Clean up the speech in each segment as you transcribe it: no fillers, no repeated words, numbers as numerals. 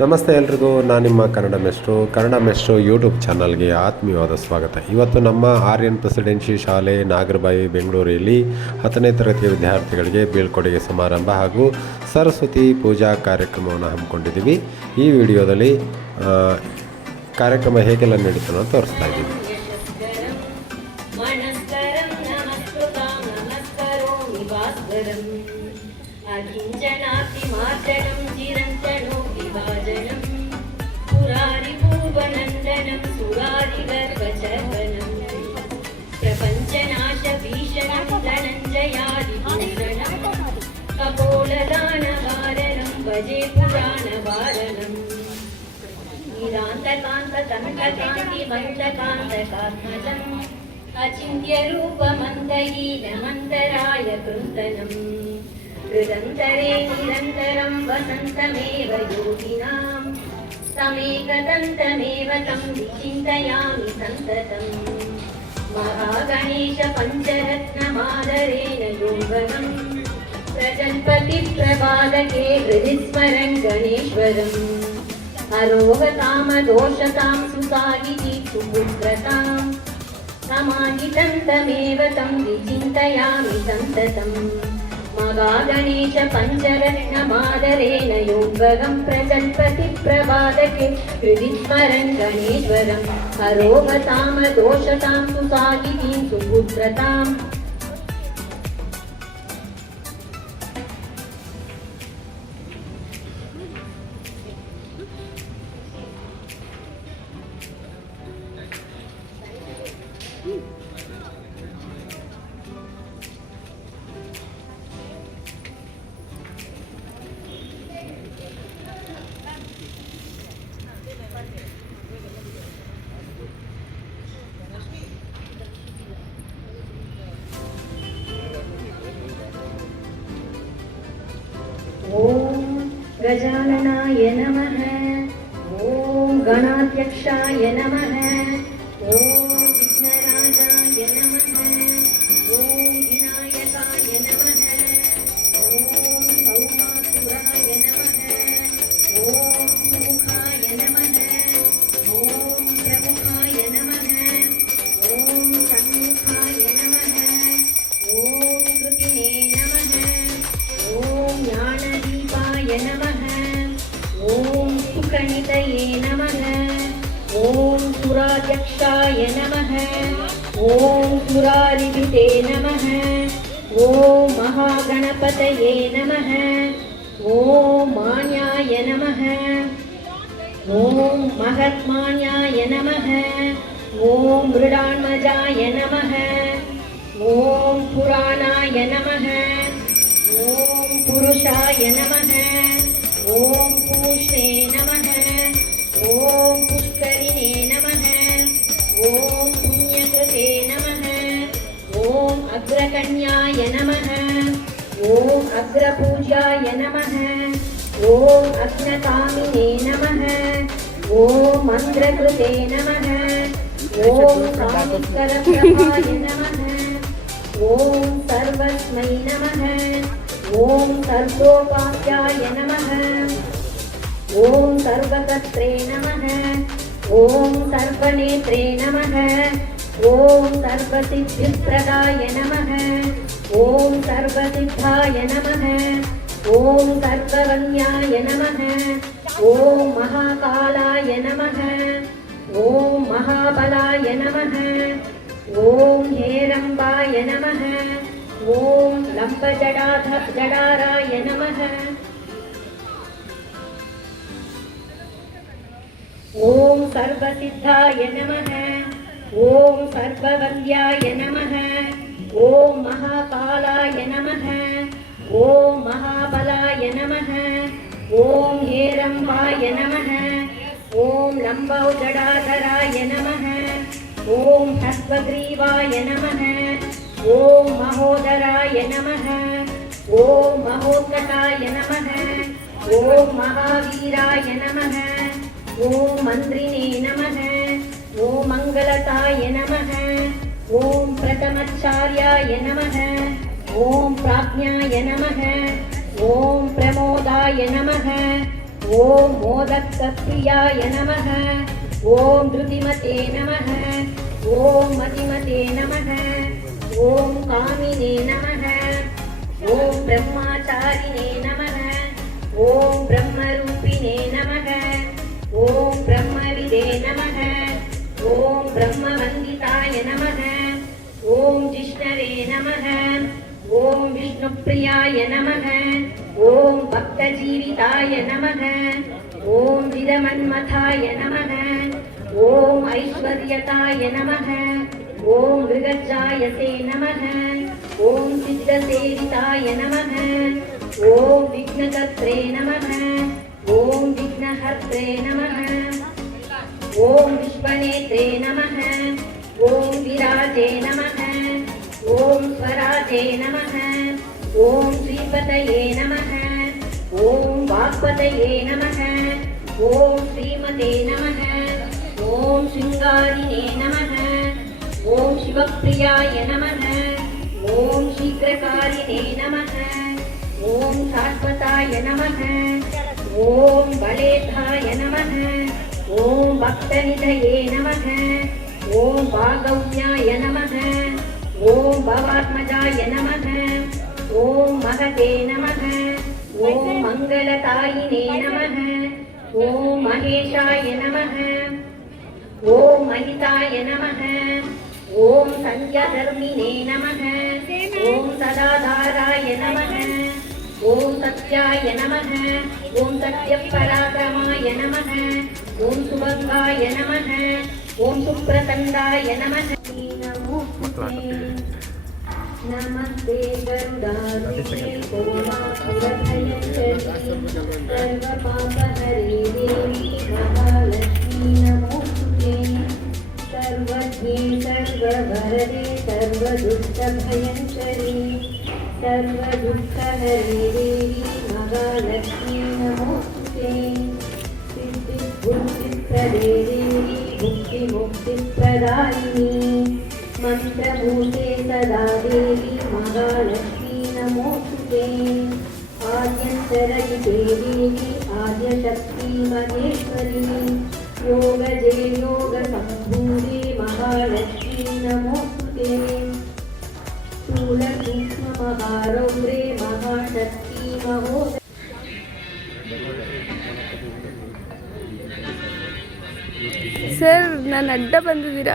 ನಮಸ್ತೆ ಎಲ್ರಿಗೂ, ನಾನು ನಿಮ್ಮ ಕನ್ನಡ ಮೆಸ್ಟ್ರು ಯೂಟ್ಯೂಬ್ ಚಾನಲ್ಗೆ ಆತ್ಮೀಯವಾದ ಸ್ವಾಗತ. ಇವತ್ತು ನಮ್ಮ ಆರ್ಯನ್ ಪ್ರೆಸಿಡೆನ್ಸಿ ಶಾಲೆ ನಾಗರಬಾವಿ ಬೆಂಗಳೂರಲ್ಲಿ 10ನೇ ತರಗತಿಯ ವಿದ್ಯಾರ್ಥಿಗಳಿಗೆ ಬೀಳ್ಕೊಡುಗೆ ಸಮಾರಂಭ ಹಾಗೂ ಸರಸ್ವತಿ ಪೂಜಾ ಕಾರ್ಯಕ್ರಮವನ್ನು ಹಮ್ಮಿಕೊಂಡಿದ್ದೀವಿ. ಈ ವಿಡಿಯೋದಲ್ಲಿ ಕಾರ್ಯಕ್ರಮ ಹೇಗೆಲ್ಲ ನಡೀತು ಅಂತ ತೋರಿಸ್ತಾ ಇದ್ದೀವಿ. पुरारिपूर्वनन्दनं सुरारिगर्वचर्वनं प्रपञ्चनाशभीषणं धनञ्जयादिभूषणं कपोलदानवारणं भजे पुराणवारणं निरान्तकान्ततन्तकान्तिमन्तकान्तकात्मजम् अचिन्त्यरूपमन्तहीनमन्तराय कृन्तनं हृदन्तरे निरन्तरं वसन्तमेव योगिनां तमेकदन्तमेव तं विचिन्तयामि सन्ततम् महागणेश पञ्चरत्नमादरेण योगनं प्रजल्पतिप्रपादके हृदि स्मरन् गणेश्वरम् अरोगतामदोषतां सुसागिति सुपुत्रतां समाहितं तमेव तं विचिन्तयामि सन्ततम् महागणेश पञ्चरत्नमादरेण योगं प्रजल्पति प्रभादके हृदि स्मरन् गणेश्वरम् अरोगतामदोषतां सुसागितीं सुपुत्रताम् ओम गजाननाय नमः। ओम गणाध्यक्षाय नमः। ओम विघ्नराजाय नमः। ओम विनायकाय नमः। ओम सौमासुराय नमः। ओम सुमुखाय नमः। ओम प्रमुखाय नमः। ओम सन्मुखाय नमः। ओम कृतिने नमः। ओम ज्ञानदीपाय नमः। ओम सुकणितये नमः। ओम सुराध्यक्षाय नमः। ओम सुरारिभिते नमः। ओम महागणपतये नमः। ओम मान्याय नमः। ओम महत्मान्याय नमः। ओम मृडान्मजाय नमः। ओम पुराणाय नमः। ओम पुरुषाय नमः। ओम पूष्णे नमः। ओम पुष्करिणे नमः। ओम पुण्यकृते नमः। ओम अग्रकन्याय नमः। ओम अग्रपूज्याय नमः। ओम अग्नकामिने नमः। ओम मन्त्रकृते नमः। ओम कामिकरप्रभाय नमः। ओम सर्वस्मै नमः। ओम सर्वोपाध्याय नमः। ओम सर्वकर्त्रे नमः। ओम सर्वनेत्रे नमः। ओम सर्वसिद्धिप्रदाय नमः। ओम सर्वसिद्धाय नमः। ओम सर्ववन्याय नमः। ओम महाकालाय नमः। ओम महाबलाय नमः। ओम हेरम्बाय नमः। ओम लंबजडाराय नमः। ओम सर्वसिद्धाय नमः। ओम सर्ववन्द्याय नमः। ओम महाकालाय नमः। ओम महाबलाय नमः। ओम हेरम्बाय नमः। ओम लंबजडाधराय नमः। ओम हस्वग्रीवाय नमः। ओम महोदराय नमः। ओम महोत्कटाय नमः। ओम महावीराय नमः। ओम मन्त्रिणे नमः। ओम मंगलताय नमः। ओम प्रथमाचार्याय नमः। ओम प्राज्ञाय नमः। ओम प्रमोदाय नमः। ಓಂ ಮೋದಕಪ್ರಿಯಾಯ ನಮಃ ಓಂ ಧೃತಿಮತೆ ನಮಃ ಓಂ ಮತಿಮತೆ ನಮಃ ಓಂ ಕಾಮಿನೇ ನಮಃ ಓಂ ಬ್ರಹ್ಮಚಾರಿಣೇ ನಮಃ ಓಂ ಬ್ರಹ್ಮರೂಪಿಣೇ ನಮಃ ಓಂ ಬ್ರಹ್ಮವಿದೇ ನಮಃ ಓಂ ಬ್ರಹ್ಮವಂದಿತಾಯ ನಮಃ ಓಂ ಜಿಷ್ಣವೇ ನಮಃ ಓಂ ವಿಷ್ಣುಪ್ರಿಯಾಯ ನಮಃ ಓಂ ಭಕ್ತಜೀವಿತಾಯ ನಮಃ ಓಂ ವಿದಮನ್ಮಥಾಯ ನಮಃ ಓಂ ಐಶ್ವರ್ಯತಾಯ ನಮಃ ಓಂ ಮೃಗಜಾಯಸೇ ನಮಃ ಓಂ ಸಿದ್ಧಸೇವಿತಾಯ ನಮಃ ಓಂ ವಿಘ್ನಕರ್ತ್ರೇ ನಮಃ ಓಂ ವಿಘ್ನಹರ್ತ್ರೇ ನಮಃ ಓಂ ವಿಶ್ವನೇತ್ರೇ ನಮಃ ಓಂ ವಿರಾಜೇ ನಮಃ ಓಂ ಸ್ವರಾಜೇ ನಮಃ ಓಂ ಶ್ರೀಪತಯೇ ನಮಃ ಓಂ ವಾಕ್ಪತಯೇ ನಮಃ ಓಂ ಶ್ರೀಮತೆ ನಮಃ ಓಂ ಶೃಂಗಾರಿಣೇ ನಮಃ ಓಂ ಶಿವಪ್ರಿಯಾಯ ನಮಃ ಓಂ ಶೀಘ್ರಕಾರಿಣೇ ನಮಃ ಓಂ ಶಾಶ್ವತಾಯ ನಮಃ ಓಂ ಬಲೇಧಾಯ ನಮಃ ಓಂ ಭಕ್ತನಿಧಯೇ ನಮಃ ಓಂ ಭಾಗವ್ಯಾಯ ನಮಃ ಓಂ ಭವಾತ್ಮಜಾಯ ನಮಃ ಓಂ ಮಹತೆ ನಮಃ ಓಂ ಮಂಗಳತಾಯಿನೇ ನಮಃ ಓಂ ಮಹೇಶಾಯ ನಮಃ ಓಂ ಮಹಿತಾಯ ನಮಃ ಓಂ ಸಂಖ್ಯಾಧರ್ಮಿನೇ ನಮಃ ಓಂ ಸದಾಧಾರಾಯ ನಮಃ ಓಂ ಸತ್ಯಾಯ ನಮಃ ಓಂ ಸತ್ಯಪರಾಕ್ರಮಾಯ ನಮಃ ಓಂ ಸುಭಂಗಾಯ ನಮಃ ಓಂ ಸುಪ್ರತಂಡಾಯ ನಮಃ ನಮಸ್ತೆ ಗರುಡಾಧಿಪೇ ಕೋಮಾಸುರಭಯಂಕರಿ ಸರ್ವಪಾಪಹರೇ ದೇವಿ ಮಹಾಲಕ್ಷ್ಮೀ ನಮೋಸ್ತುತೇ ಸರ್ವಜ್ಞೇ ಸರ್ವವರದೆ ಸರ್ವದುಷ್ಟಭಯಂಕರಿ ಸರ್ವದುಃಖಹರೇ ದೇವಿ ಮಹಾಲಕ್ಷ್ಮೀ ನಮೋಸ್ತುತೇ ಸಿದ್ಧಿಬುದ್ಧಿಪ್ರದೇ ದೇವಿ ಭುಕ್ತಿಮುಕ್ತಿಪ್ರದಾಯಿನಿ ಮಂತ್ರಭೂತೆ ಸದಾ ದೇವಿ ಮಹಾಲಕ್ಷ್ಮೀ ನಮೋಸ್ತುತೇ ಆದ್ಯಂತರಹಿತೆ ದೇವಿ ಆದ್ಯಶಕ್ತಿ ಮಹೇಶ್ವರಿ ಯೋಗಜೇ ಯೋಗ ಸಂಭೂತೆ ಮಹಾಲಕ್ಷ್ಮೀ ನಮೋಸ್ತುತೇ ಸ್ಥೂಲ ಸೂಕ್ಷ್ಮ ಮಹಾರೌದ್ರೇ ಮಹಾಶಕ್ತಿ ಮಹೋದಯ ಸರ್ ನಾನು ಅಡ್ಡ ಬಂದಿದ್ದೀರಾ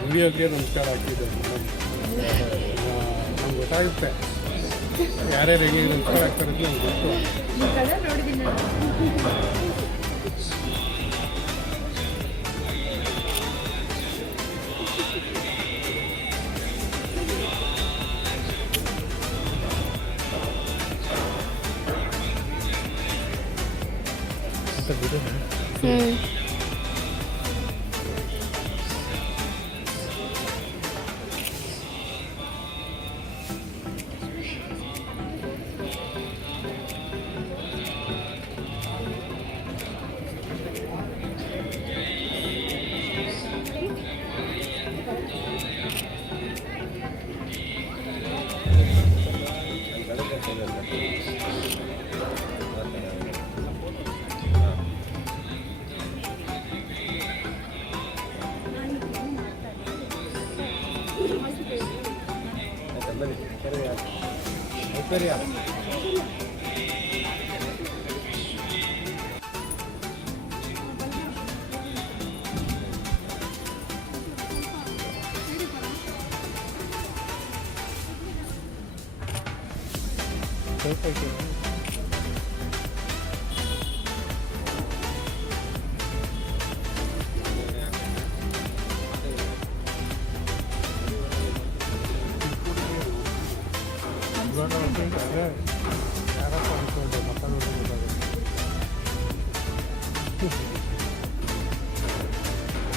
ವಿಡಿಯೋಗೆ ನಮಸ್ಕಾರ ಹಾಕಿದ್ದೆ ನಮ್ಗೆ ಗೊತ್ತಾಗುತ್ತೆ ಯಾರ್ಯಾರು ಹೇಗೆ ನಮಸ್ಕಾರ ಆಗ್ತಾರೆ ಅಂತ ನಮ್ಗೆ ಗೊತ್ತು. ಹ್ಞೂ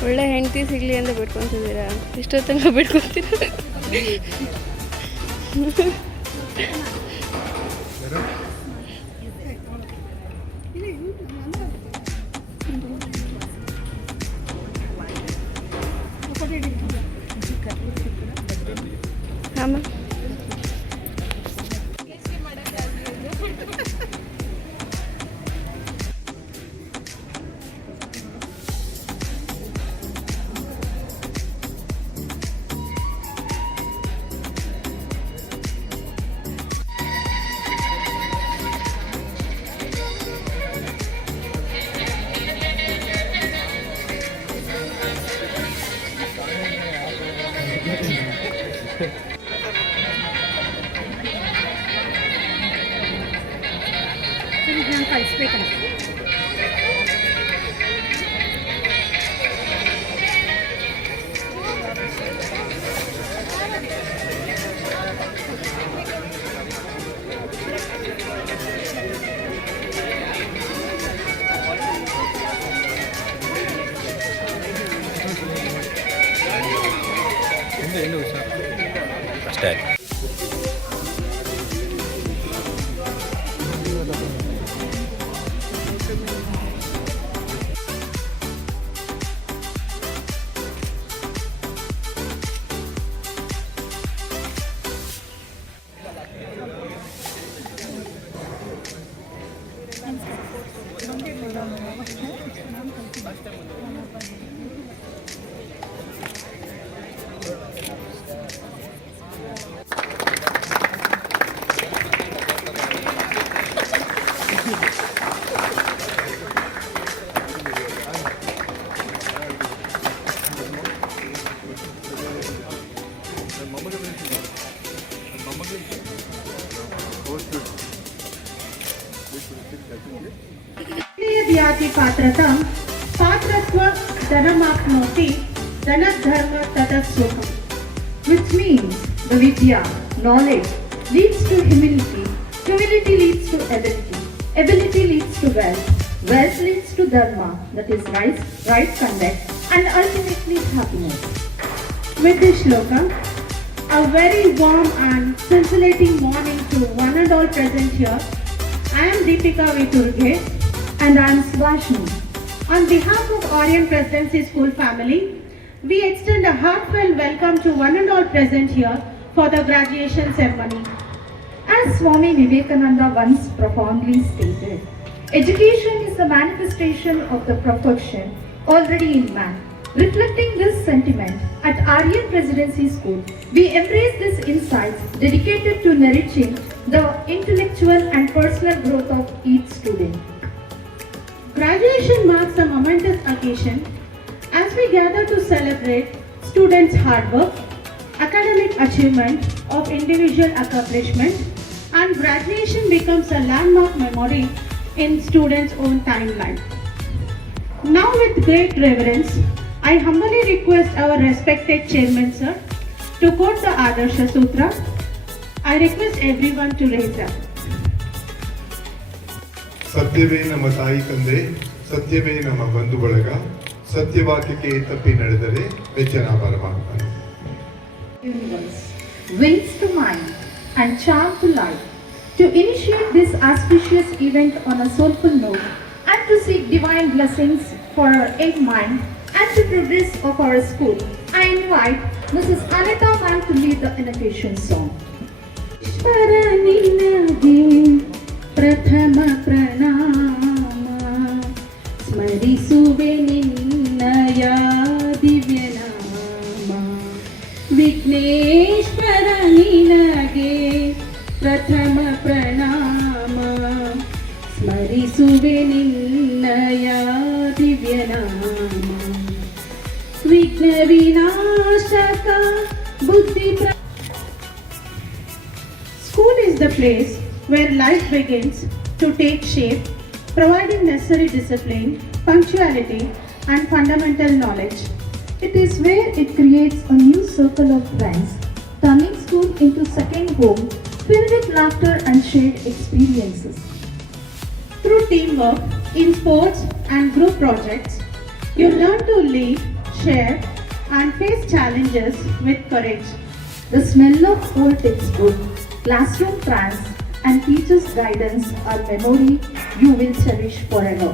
ಒಳ್ಳೆ ಹೆಂಡತಿ ಸಿಗಲಿ ಅಂತ ಬಿಡ್ಕೊತಿದ್ದೀರಾ? ಇಷ್ಟೊತ್ತಂಗ ಬಿಡ್ಕೊತೀರಾ? ಆಮೇಲೆ ಅಷ್ಟೇ. व्याधि पात्रता पात्रत्व धनमाप्नोति धनधर्म ततः सुखम्, which means the vidya, knowledge leads to humility, humility leads to ability, ability leads to wealth, wealth leads to dharma, that is right conduct, and ultimately happiness. With this shloka, a very warm and scintillating morning to one and all present here. I am Deepika Viturge and I am Svashni. On behalf of Orient Presidency School family, we extend a heartfelt welcome to one and all present here for the graduation ceremony. As Swami Vivekananda once profoundly stated, education is the manifestation of the perfection already in man. Reflecting this sentiment, at Orient Presidency School, we embrace these insights dedicated to nourishing the intellectual and personal growth of each student. Graduation marks a momentous occasion as we gather to celebrate students' hard work, academic achievement of individual accomplishment, and graduation becomes a landmark memory in students' own timeline. Now, with great reverence, I humbly request our respected chairman sir to quote the Adarsha Sutra. I request everyone to raise up. ಸತ್ಯವೇ ನಮ್ಮ ತಾಯಿ ತಂದೆ, ಸತ್ಯವೇ ನಮ್ಮ ಬಂಧು ಬಳಗ, ಸತ್ಯವಾಕ್ಯಕ್ಕೆ ತಪ್ಪಿ ನಡೆದರೆ ವೆಚ್ಚನ ಪರಮಾತ್ಮನು. Universe, wings to mind and charm to life. To initiate this auspicious event on a soulful note and to seek divine blessings for our young mind and the progress of our school, I invite Mrs. Anita ma'am to lead the invocation song. Ishwara ನಿನಗೆ ಪ್ರಥಮ ಪ್ರಣಾಮ, ಸ್ಮರಿಸುವೆ ನಿನ್ನಯ ದಿವ್ಯ ನಾಮ. ವಿಘ್ನೇಶ್ವರ ನಿನಗೆ ಪ್ರಥಮ ಪ್ರಣಾಮ, ಸ್ಮರಿಸುವೆ ನಿನ್ನಯ ದಿವ್ಯ ನಾಮ. ವಿಘ್ನ ವಿನಾಶಕ ಬುದ್ಧಿ School is the place where life begins to take shape, providing necessary discipline, punctuality, and fundamental knowledge. It is where it creates a new circle of friends, turning school into second home filled with laughter and shared experiences. Through teamwork in sports and group projects, you learn to lead, share, and face challenges with courage. The smell of old textbook, classroom trance, and teachers' guidance are memory you will cherish forever.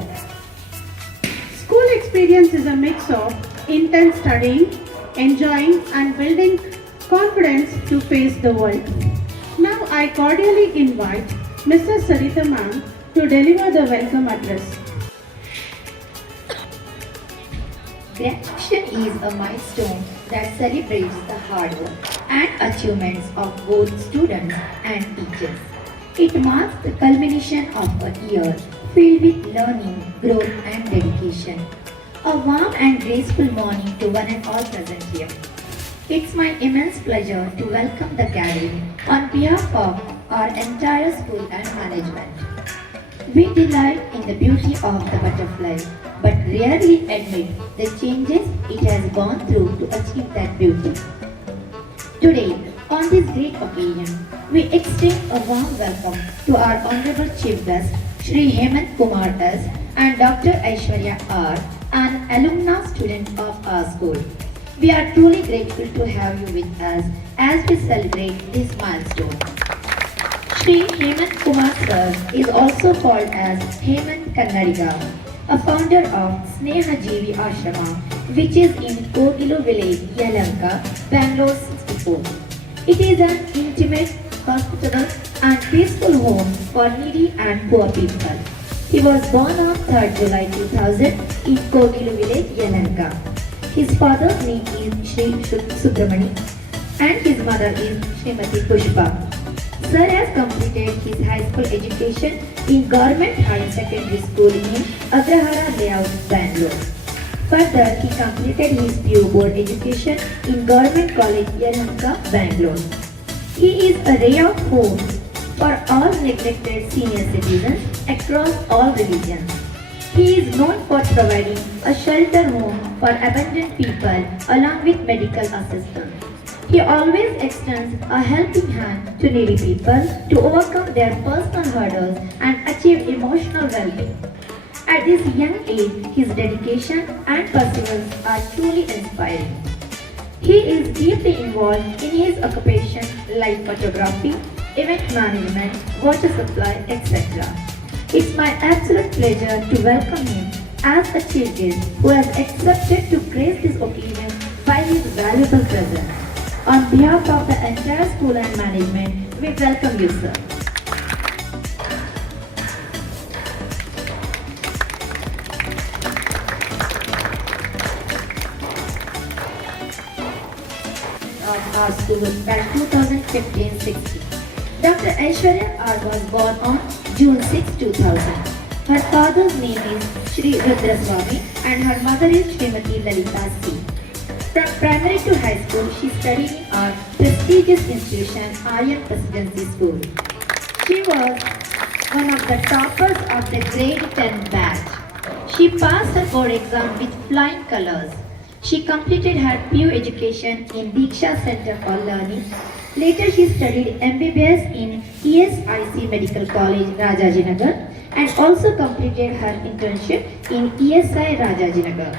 School experience is a mix of intense studying, enjoying, and building confidence to face the world. Now I cordially invite Mrs. Sarita ma'am to deliver the welcome address. Graduation is a milestone that celebrates the hard work and achievements of both students and teachers. It marks the culmination of a year filled with learning, growth and dedication. A warm and graceful morning to one and all present here. It's my immense pleasure to welcome the gathering on behalf of our entire school and management. We delight in the beauty of the butterfly, but rarely admit the changes it has gone through to achieve that beauty. Today, on this great occasion, we extend a warm welcome to our Honorable Chief Guest, Shri Hemant Kumar S. and Dr. Aishwarya R., an alumna student of our school. We are truly grateful to have you with us as we celebrate this milestone. Shri Hemant Kumar Sir is also called as Hemant Kannadiga, a founder of Sneha Jeevi Ashrama, which is in Kogilu village, Yelahanka, Bangalore 64. It is an intimate, hospitable and peaceful home for needy and poor people. He was born on 3rd July 2000 in Kogilu village, Yelahanka. His father's name is Shri Subramani and his mother is Srimati Pushpa. Sir has completed his high school education in Government Higher Secondary School in Agrahara Layout, Bangalore. Further, he completed his PU Board education in Government College, Yelahanka, Bangalore. He is a ray of hope for all neglected senior citizens across all religions. He is known for providing a shelter home for abandoned people along with medical assistance. He always extends a helping hand to needy people to overcome their personal hurdles and achieve emotional well-being. At this young age, his dedication and perseverance are truly inspiring. He is deeply involved in his occupation like photography, event management, water supply, etc. It's my absolute pleasure to welcome him as a chief guest who has accepted to grace this occasion by his valuable presence. On behalf of the entire school and management, we welcome you, sir. Of our school back 2015-16. Dr. Aishwarya R. was born on June 6, 2000. Her father's name is Shri Rudraswamy and her mother is Srimati Lalita C. From primary to high school, she studied in our prestigious institution, Aryan Presidency School. She was one of the toppers of the grade 10 batch. She passed her board exam with flying colors. She completed her PU education in Diksha Center for Learning. Later, she studied MBBS in ESIC Medical College, Rajajinagar, and also completed her internship in ESI Rajajinagar.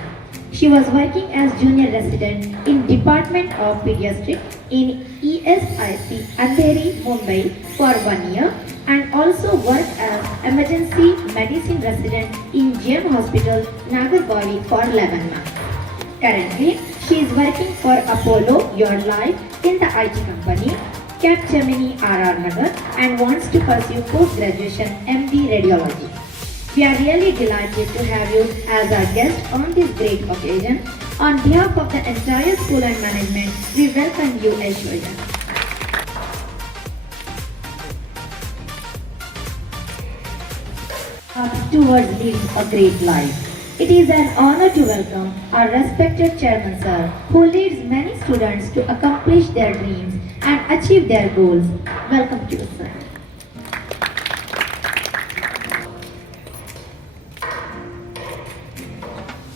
She was working as junior resident in Department of Pediatrics in ESIC Andheri, Mumbai for 1 year and also worked as emergency medicine resident in GM Hospital, Nagarbavi for 11 months. Currently, she is working for Apollo Your Life in the IT company, Capgemini RR Nagar and wants to pursue post-graduation MD Radiology. We are really delighted to have you as our guest on this great occasion. On behalf of the entire school and management, we welcome you, Aishwarya. Towards living a great life. It is an honor to welcome our respected chairman sir, who leads many students to accomplish their dreams and achieve their goals. Welcome to you, sir.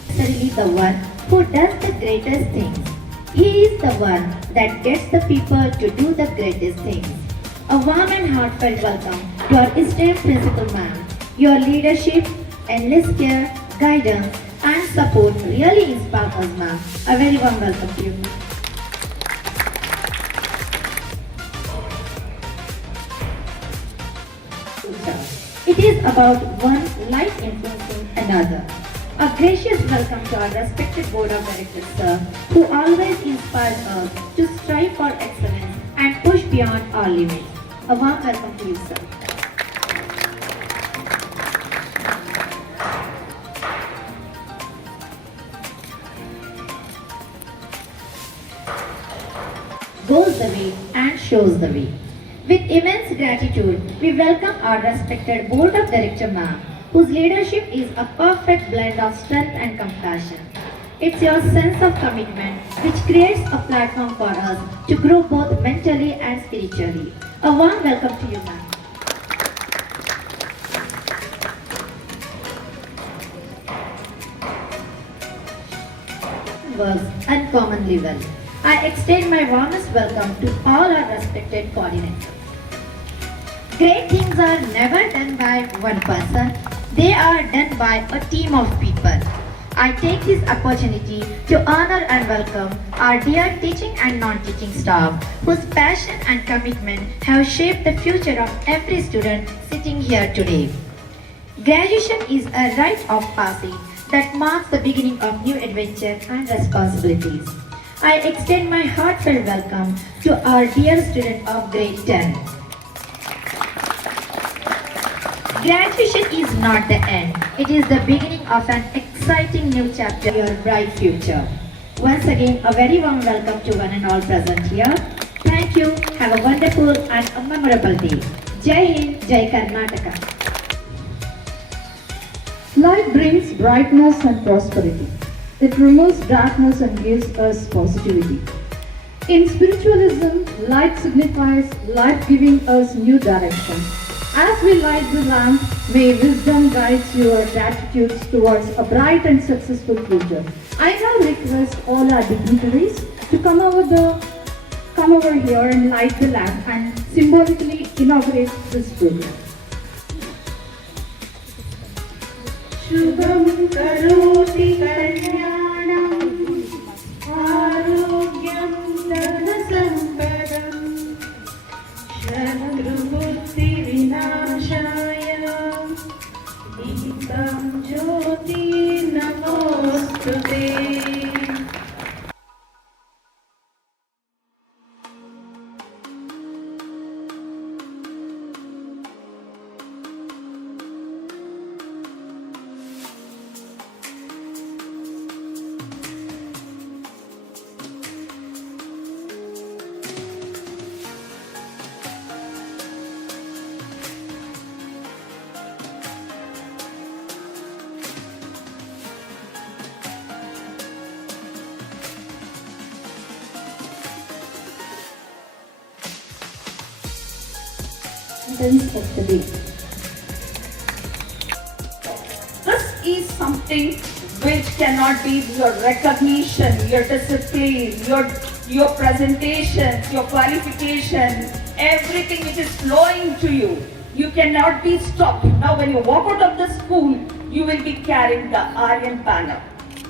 Necessarily the one who does the greatest things. He is the one that gets the people to do the greatest things. A warm and heartfelt welcome to our esteemed principal ma'am. Your leadership, endless care, guidance and support really inspire us, ma'am. A very warm welcome to you, ma'am. It is about one life influencing another. A gracious welcome to our respected board of directors, sir, who always inspire us to strive for excellence and push beyond our limits. A warm welcome to you, sir. Goes the way and shows the way. With immense gratitude, we welcome our respected Board of Director ma'am, whose leadership is a perfect blend of strength and compassion. It's your sense of commitment which creates a platform for us to grow both mentally and spiritually. A warm welcome to you, ma'am. Was uncommonly well. I extend my warmest welcome to all our respected coordinators. Great things are never done by one person, they are done by a team of people. I take this opportunity to honor and welcome our dear teaching and non-teaching staff whose passion and commitment have shaped the future of every student sitting here today. Graduation is a rite of passage that marks the beginning of new adventure and responsibilities. I extend my heartfelt welcome to our dear student of grade 10. Graduation is not the end. It is the beginning of an exciting new chapter in your bright future. Once again, a very warm welcome to one and all present here. Thank you. Have a wonderful and a memorable day. Jai Hind, Jai Karnataka. Light brings brightness and prosperity. It removes darkness and gives us positivity. In spiritualism, light signifies life giving us new direction. As we light the lamp, may wisdom guide your attitudes towards a bright and successful future. I now request all our dignitaries to come over here and light the lamp and symbolically inaugurate this program. Shubham karoti kalyanam arogyam dana sampadam shatrubuddhi vinashaya deepam jyoti namostute. Of the day. This is something which cannot be your recognition, your discipline, your presentations, your qualifications, everything which is flowing to you. You cannot be stopped. Now when you walk out of the school, you will be carrying the Aryan banner,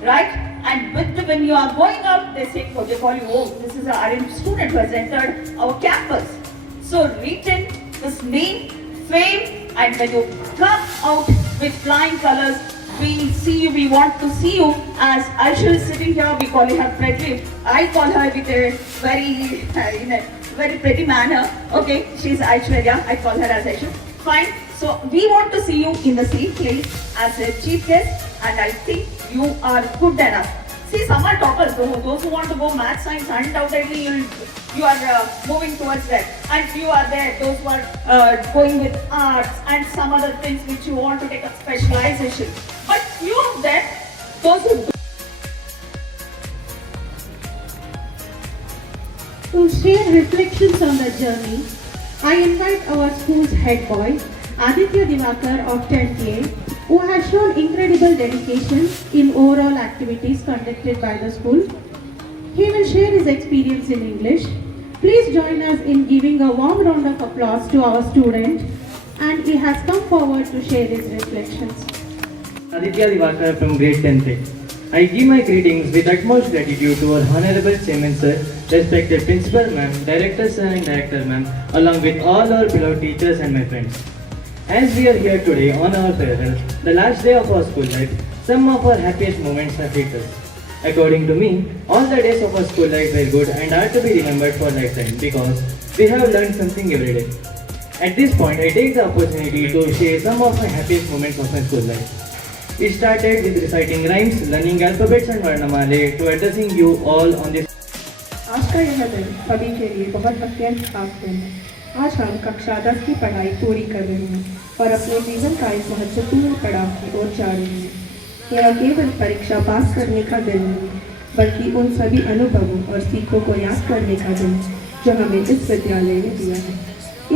right? And when you are going out, they say, oh, they call you, oh, this is an Aryan student who has entered our campus. So written this name, fame, and when you come out with flying colors, we see you, we want to see you. As Aisha is sitting here, we call her pretty. I call her with a very pretty manner. Okay, she's Aishwarya, I call her as Aisha. Fine. So we want to see you in the same place as a chief guest, and I think you are good enough. See, some are toppers, those who want to go math, science, undoubtedly you are moving towards that. And you are there, those who are going with arts and some other things which you want to take a specialization. But few of them, those who do. To share reflections on the journey, I invite our school's head boy, Aditya Divakar of 10th A, who has shown incredible dedication in overall activities conducted by the school. He will share his experience in English. Please join us in giving a warm round of applause to our student, and he has come forward to share his reflections. Aditya Divakar from grade 10th. I give my greetings with utmost gratitude to our Honorable Chairman Sir, respected Principal Ma'am, Director Sir and Director Ma'am, along with all our beloved teachers and my friends. As we are here today on our farewell, the last day of our school life, some of our happiest moments have hit us. According to me, all the days of our school life were good and are to be remembered for lifetime because we have learned something every day. At this point, I take the opportunity to share some of my happiest moments of my school life. It started with reciting rhymes, learning alphabets and Varnamale to addressing you all on this. आज का यह दिन सभी के लिए बहुत अत्यंत खास दिन है। आज हम कक्षा 10 की पढ़ाई पूरी कर रहे हैं और अपने जीवन का एक महत्वपूर्ण पड़ाव की ओर जा रहे हैं। यह केवल परीक्षा पास करने का दिन नहीं, बल्कि उन सभी अनुभवों और सीखों को याद करने का दिन जो हमें इस विद्यालय ने दिया है।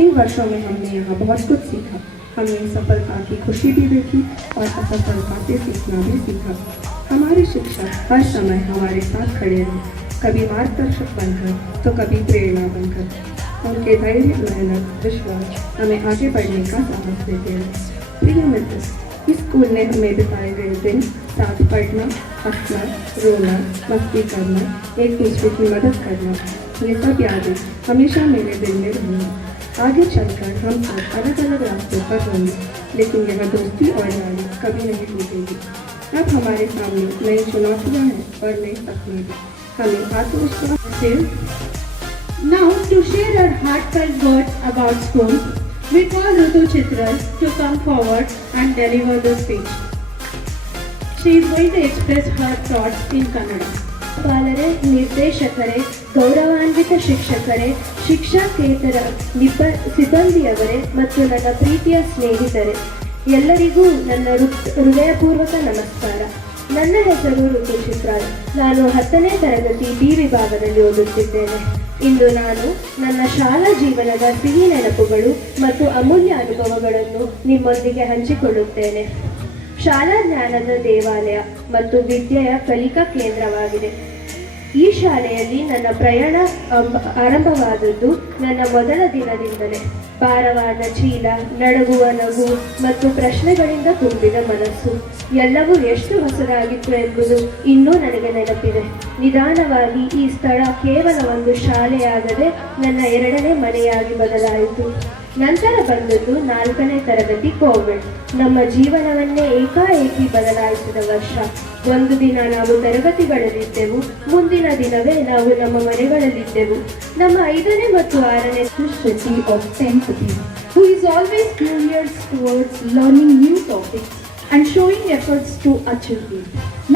इन वर्षों में हमने यहाँ बहुत कुछ सीखा। हमने सफलता की खुशी भी देखी और असफलता से सीखना भी सीखा। हमारे शिक्षक हर समय हमारे साथ खड़े रहे, कभी मार्गदर्शक बनकर तो कभी प्रेरणा बनकर। उनके धैर्य, मेहनत, विश्वास हमें आगे बढ़ने का साहस देते हैं। प्रिय मित्र, इस स्कूल ने हमें बिताए गए दिन साथ पढ़ना, हंसना, रोना, मस्ती करना, एक दूसरे की मदद करना, ये सब यादें हमेशा मेरे दिल में रहेंगी। आगे चलकर हम सब अलग अलग रास्तों पर होंगे, लेकिन यह दोस्ती और यारी कभी नहीं टूटेगी। अब हमारे सामने नई चुनौतियाँ हैं और नए सपने भी। हमें आत्मविश्वास से Now to share our heartfelt words about school, we call Rutu Chitral to come forward and deliver the speech. She is going to express her thoughts in Kannada. ಪಾಲರೆ, ನಿರ್ದೇಶಕರೇ, ಗೌರವಾನ್ವಿತ ಶಿಕ್ಷಕರೇ, ಶಿಕ್ಷಕೇತರ ಸಿಬ್ಬಂದಿಯವರೇ ಮತ್ತು ನನ್ನ ಪ್ರೀತಿಯ ಸ್ನೇಹಿತರೆ, ಎಲ್ಲರಿಗೂ ನನ್ನ ಹೃದಯಪೂರ್ವಕ ನಮಸ್ಕಾರ. ನನ್ನ ಹೆಸರು ಋತು ಚಿತ್ರಾಲ್. ನಾನು 10ನೇ ತರಗತಿ ಬಿ ವಿಭಾಗದಲ್ಲಿ ಓದುತ್ತಿದ್ದೇನೆ. ಇಂದು ನಾನು ನನ್ನ ಶಾಲಾ ಜೀವನದ ಸಿಹಿ ನೆನಪುಗಳು ಮತ್ತು ಅಮೂಲ್ಯ ಅನುಭವಗಳನ್ನು ನಿಮ್ಮೊಂದಿಗೆ ಹಂಚಿಕೊಳ್ಳುತ್ತೇನೆ. ಶಾಲಾ ಜ್ಞಾನದ ದೇವಾಲಯ ಮತ್ತು ವಿದ್ಯೆಯ ಕಲಿಕಾ ಕೇಂದ್ರವಾಗಿದೆ. ಈ ಶಾಲೆಯಲ್ಲಿ ನನ್ನ ಪ್ರಯಾಣ ಆರಂಭವಾದದ್ದು ನನ್ನ ಮೊದಲ ದಿನದಿಂದಲೇ. ಭಾರವಾದ ಚೀಲ, ನಡುಗುವ ನಗು ಮತ್ತು ಪ್ರಶ್ನೆಗಳಿಂದ ತುಂಬಿದ ಮನಸ್ಸು ಎಲ್ಲವೂ ಎಷ್ಟು ಹೊಸದಾಗಿತ್ತು ಎಂಬುದು ಇನ್ನೂ ನನಗೆ ನೆನಪಿದೆ. ನಿಧಾನವಾಗಿ ಈ ಸ್ಥಳ ಕೇವಲ ಒಂದು ಶಾಲೆಯಾಗದೆ ನನ್ನ 2ನೇ ಮನೆಯಾಗಿ ಬದಲಾಯಿತು. ನಂತರ ಬಂದದ್ದು 4ನೇ ತರಗತಿ ಕೋವಿಡ್. ನಮ್ಮ ಜೀವನವನ್ನೇ ಏಕಾಏಕಿ ಬದಲಾಯಿಸಿದ ವರ್ಷ. ಒಂದು ದಿನ ನಾವು ತರಗತಿಗಳಲ್ಲಿದ್ದೆವು, ಮುಂದಿನ ದಿನವೇ ನಾವು ನಮ್ಮ ಮನೆಗಳಲ್ಲಿದ್ದೆವು. ನಮ್ಮ 5ನೇ ಮತ್ತು 6ನೇ Shruti of 10th B, who is always curious towards learning new topics and showing efforts to achieve it.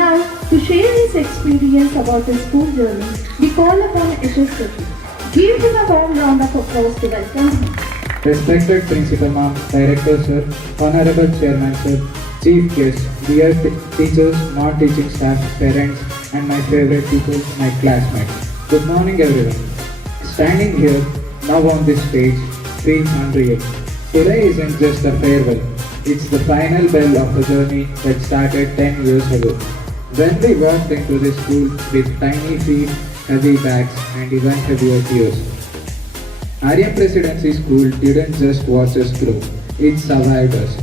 Now, to share his experience about his school journey, we call upon Shruti. Give him a warm round of applause to welcome him. Respected Principal Ma'am, Director Sir, Honorable Chairman Sir, Chief Guest, dear teachers, non-teaching staff, parents, and my favorite people, my classmates. Good morning everyone. Standing here, now on this stage, feels unreal. Today isn't just a farewell, it's the final bell of a journey that started 10 years ago. When we walked into this school with tiny feet, heavy bags, and even heavier tears. Aryan Presidency School didn't just watch us grow, it survived us.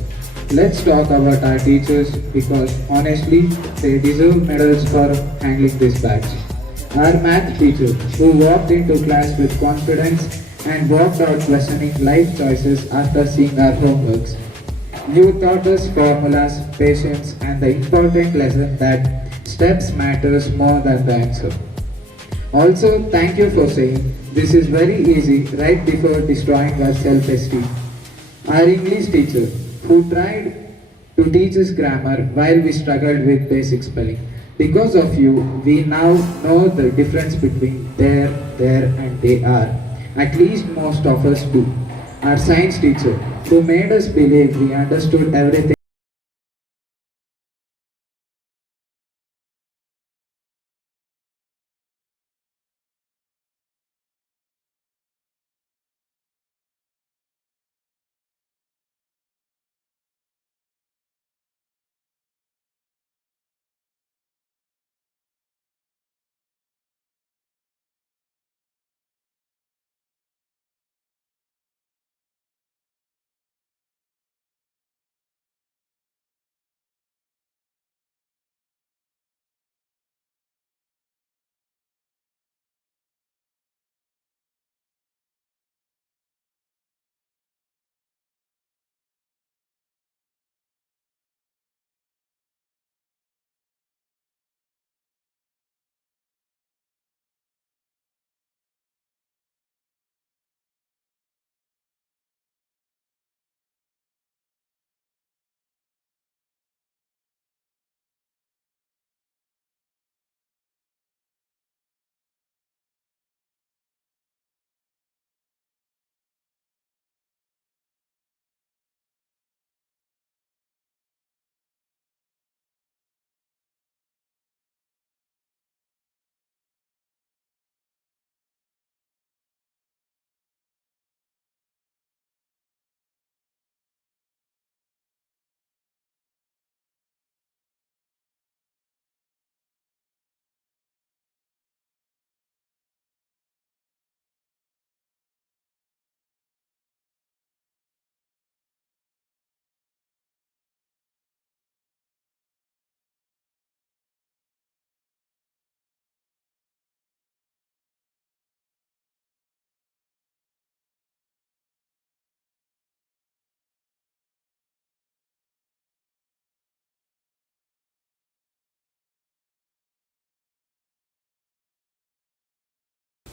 Let's talk about our teachers because honestly, they deserve medals for handling this batch. Our math teacher, who walked into class with confidence and walked out questioning life choices after seeing our homeworks. You taught us formulas, patience, and the important lesson that steps matters more than the answer. Also, thank you for saying this is very easy right before destroying our self-esteem. Our English teacher, who tried to teach us grammar while we struggled with basic spelling. Because of you, we now know the difference between there, and they are. At least most of us do. Our science teacher, who made us believe we understood everything.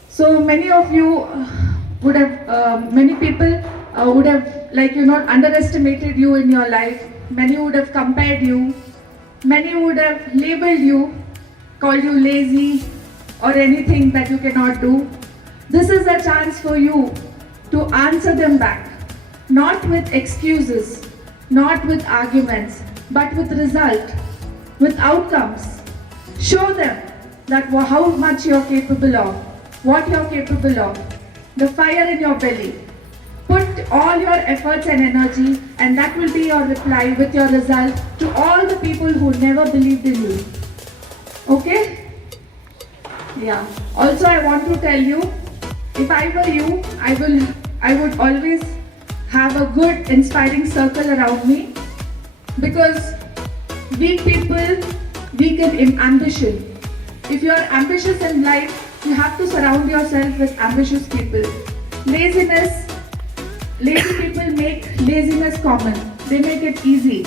So many of you would have, many people would have, like, underestimated you in your life. Many would have compared you. Many would have labeled you, called you lazy or anything that you cannot do. This is a chance for you to answer them back, not with excuses, not with arguments, but with result, with outcomes. Show them that how much you're capable of, what you're capable of, the fire in your belly. Put all your efforts and energy, and that will be your reply with your result to all the people who never believed in you. Okay? Yeah. Also, I want to tell you, if I were you, I would always have a good, inspiring circle around me, because weak people weaken ambition. If you are ambitious in life, you have to surround yourself with ambitious people. Lazy people make laziness common. They make it easy.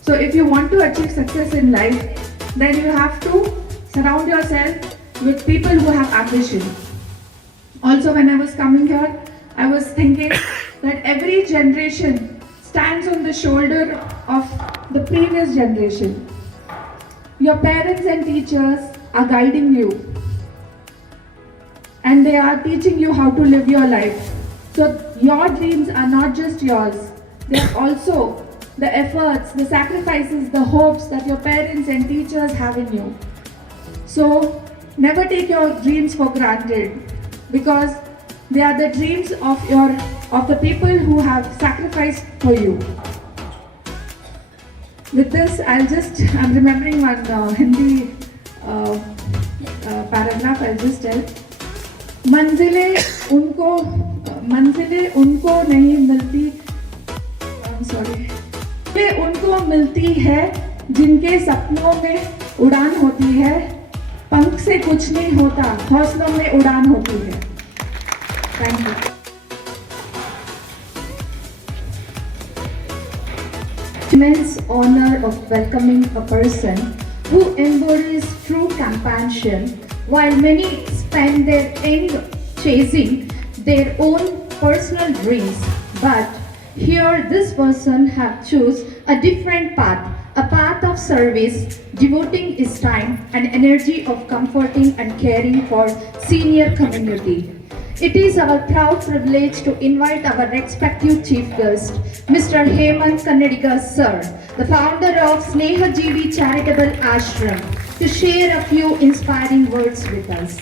So if you want to achieve success in life, then you have to surround yourself with people who have ambition. Also, when I was coming here, I was thinking that every generation stands on the shoulder of the previous generation. Your parents and teachers are guiding you, and they are teaching you how to live your life. So your dreams are not just yours, they are also the efforts, the sacrifices, the hopes that your parents and teachers have in you. So never take your dreams for granted, because they are the dreams of the people who have sacrificed for you. With this, I'm remembering one Hindi paragraph. I'll just tell. मंजिलें उनको नहीं मिलती सॉरी। ये उनको मिलती है जिनके सपनों में उड़ान होती है, पंख से कुछ नहीं होता, हौसलों में उड़ान होती है। Thank you. Immense honor of welcoming a person who embodies true compassion, while many spend their end chasing their own personal dreams. But here this person have choose a different path, a path of service, devoting his time and energy of comforting and caring for senior community. It is our proud privilege to invite our respective chief guest, Mr. Hemant Kannadiga sir, the founder of Snehajeevi Charitable Ashram, to share a few inspiring words with us.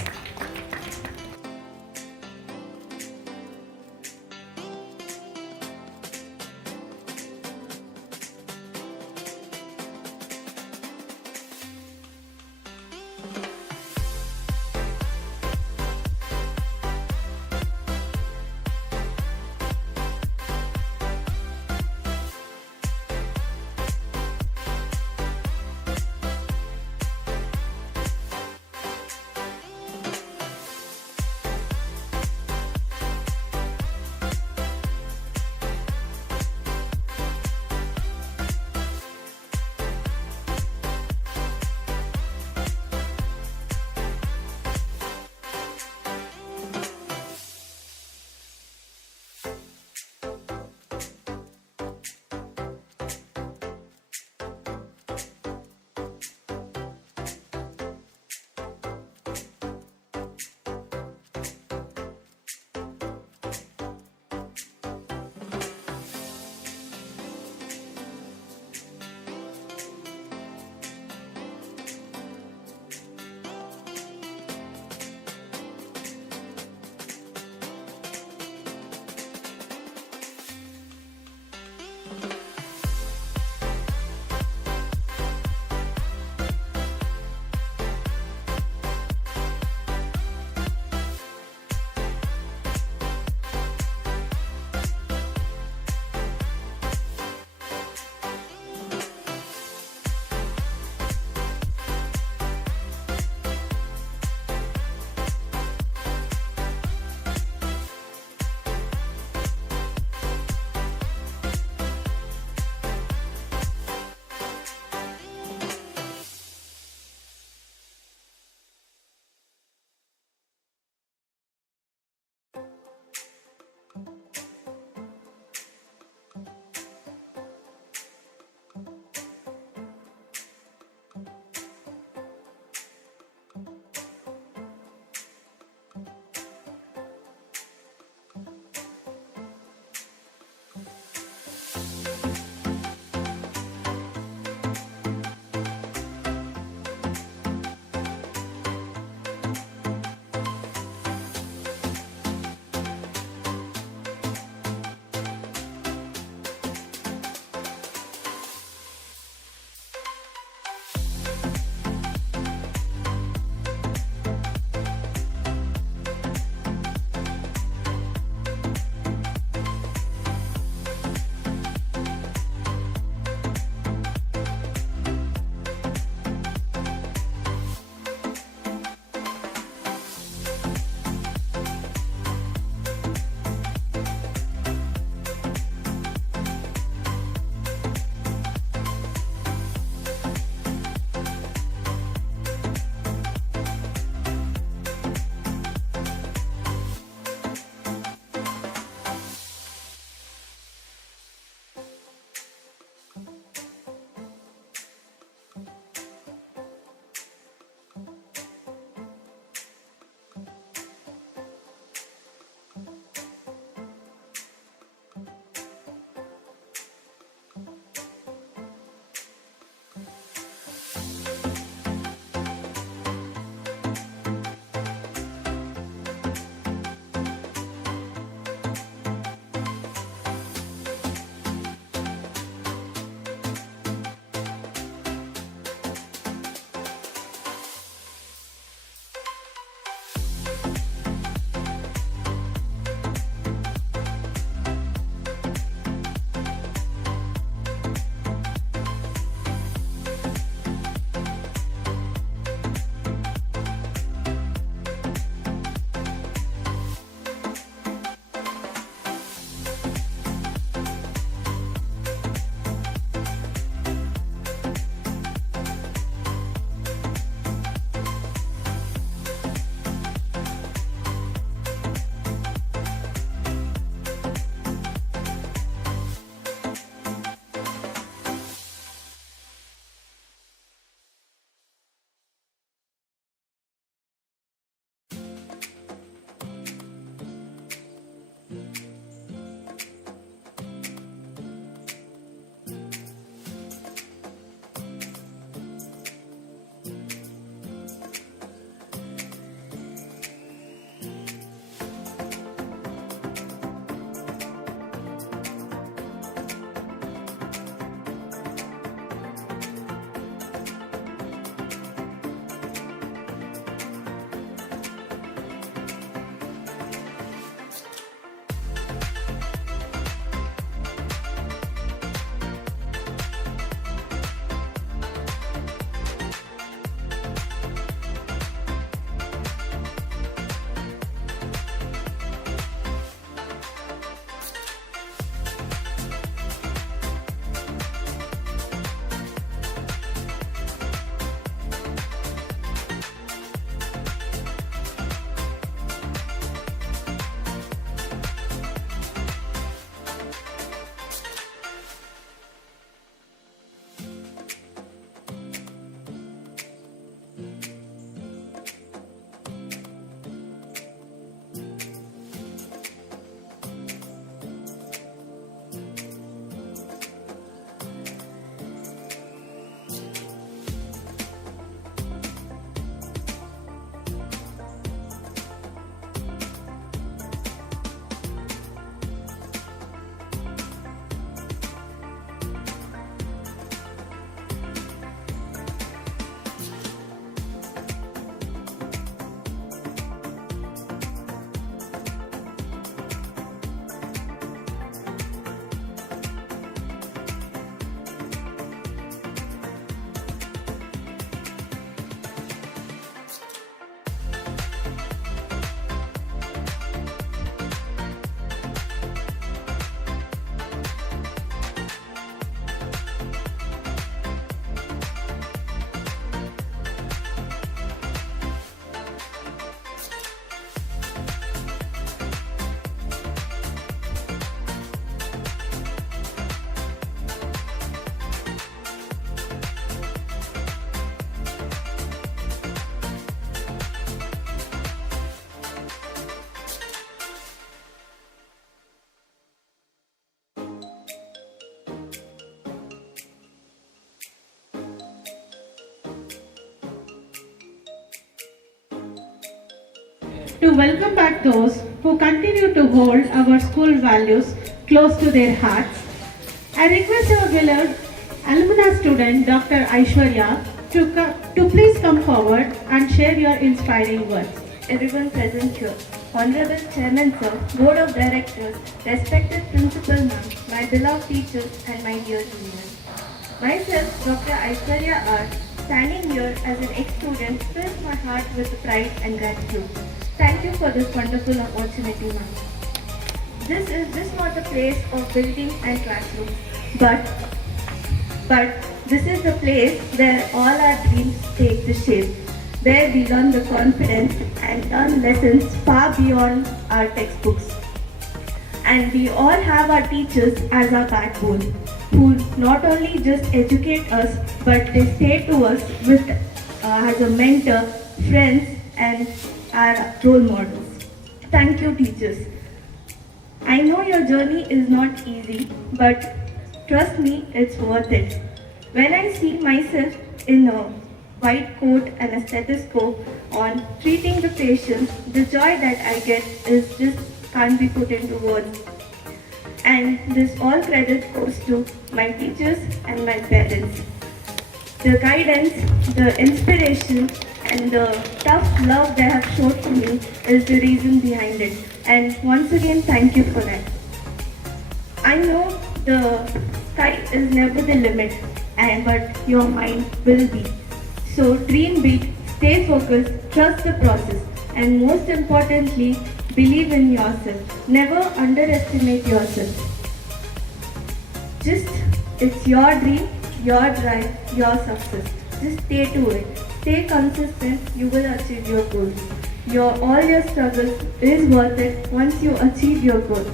to welcome back those who continue to hold our school values close to their hearts. I request our beloved alumna student Dr. Aishwarya to please come forward and share your inspiring words. Everyone present here, Honorable Chairman Sir, Board of Directors, respected Principal Ma'am, my beloved teachers and my dear juniors. Myself, Dr. Aishwarya R, standing here as an ex-student, fills my heart with pride and gratitude. Thank you for this wonderful opportunity, ma'am. This is just not a place of buildings and classrooms, but this is the place where all our dreams take the shape, where we learn the confidence and learn lessons far beyond our textbooks. And we all have our teachers as our backbone, who not only just educate us, but they stay to us with as a mentor, friends, and our role models. Thank you, teachers. I know your journey is not easy, but trust me, it's worth it. When I see myself in a white coat and a stethoscope on treating the patients, the joy that I get is just can't be put into words. And this all credit goes to my teachers and my parents. The guidance, the inspiration, and the tough love they have shown to me is the reason behind it. And once again, thank you for that. I know the sky is never the limit, but your mind will be. So dream big, stay focused, trust the process, and most importantly, believe in yourself. Never underestimate yourself. It's your dream, your drive, your success. Just stay to it. Stay consistent, you will achieve your goals. All your struggles is worth it once you achieve your goal.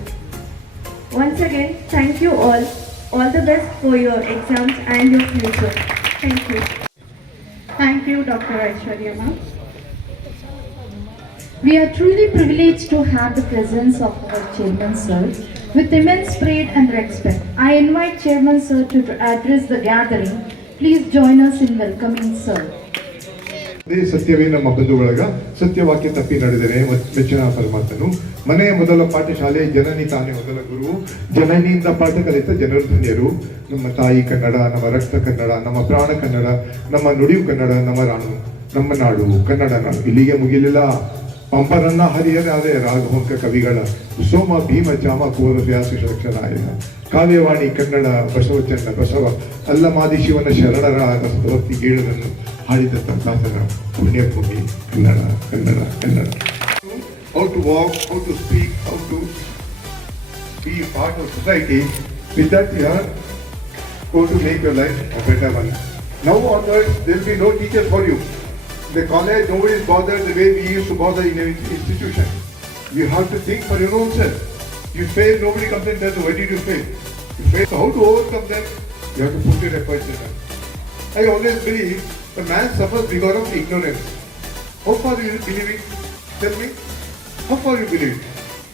Once again, thank you all. All the best for your exams and your future. Thank you. Thank you, Dr. Aishwarya ma'am. We are truly privileged to have the presence of our Chairman Sir. With immense pride and respect, I invite Chairman Sir to address the gathering. Please join us in welcoming Sir. ಅದೇ ಸತ್ಯವೇ ನಮ್ಮ ಬಂಧುಗಳಾಗ ಸತ್ಯವಾಕ್ಯ ತಪ್ಪಿ ನಡೆದರೆ ಮೆಚ್ಚಿನ ಪರಮಾತ್ಮನು ಮನೆಯ ಮೊದಲ ಪಾಠಶಾಲೆ ಜನನಿ ತಾನೇ ಮೊದಲ ಗುರು ಜನನಿಯಿಂದ ಪಾಠ ಕಲಿತ ಜನರು ಧನ್ಯರು ನಮ್ಮ ತಾಯಿ ಕನ್ನಡ ನಮ್ಮ ರಕ್ತ ಕನ್ನಡ ನಮ್ಮ ಪ್ರಾಣ ಕನ್ನಡ ನಮ್ಮ ನುಡಿಯು ಕನ್ನಡ ನಮ್ಮ ನಾಡು ಕನ್ನಡ ನಾಡು ಇಲ್ಲಿಗೆ ಮುಗಿಲಿಲ್ಲ ಪಂಪರನ್ನ ಹರಿಯರಾದೆ ರಾಘವಂಕ ಕವಿಗಳ ಸೋಮ ಭೀಮ ಚಾಮ ಕುವರ ವ್ಯಾಸ ಷಡಕ್ಷರಾಯ ಕಾವ್ಯವಾಣಿ ಕನ್ನಡ ಬಸವ ಅಲ್ಲಮಾದಿ ಶಿವನ ಶರಣರ ರಸಭಕ್ತಿ ಗೀಳದನ್ನು ಹಾಡಿದ ದಾಸರ ಪುಣ್ಯಭೂಮಿ Kannada. How to walk, how to speak, how to be part of society. With that you are going to make your life a better one. Now onwards there will be no teacher for you. The college, nobody is bothered the way we used to bother in an institution. You have to think for your own self. You fail, nobody comes and tells you, why did you fail? You fail. So how to overcome them? You have to put your efforts in them. I always believe the man suffers because of ignorance. How far are you believing? Tell me. How far you believe?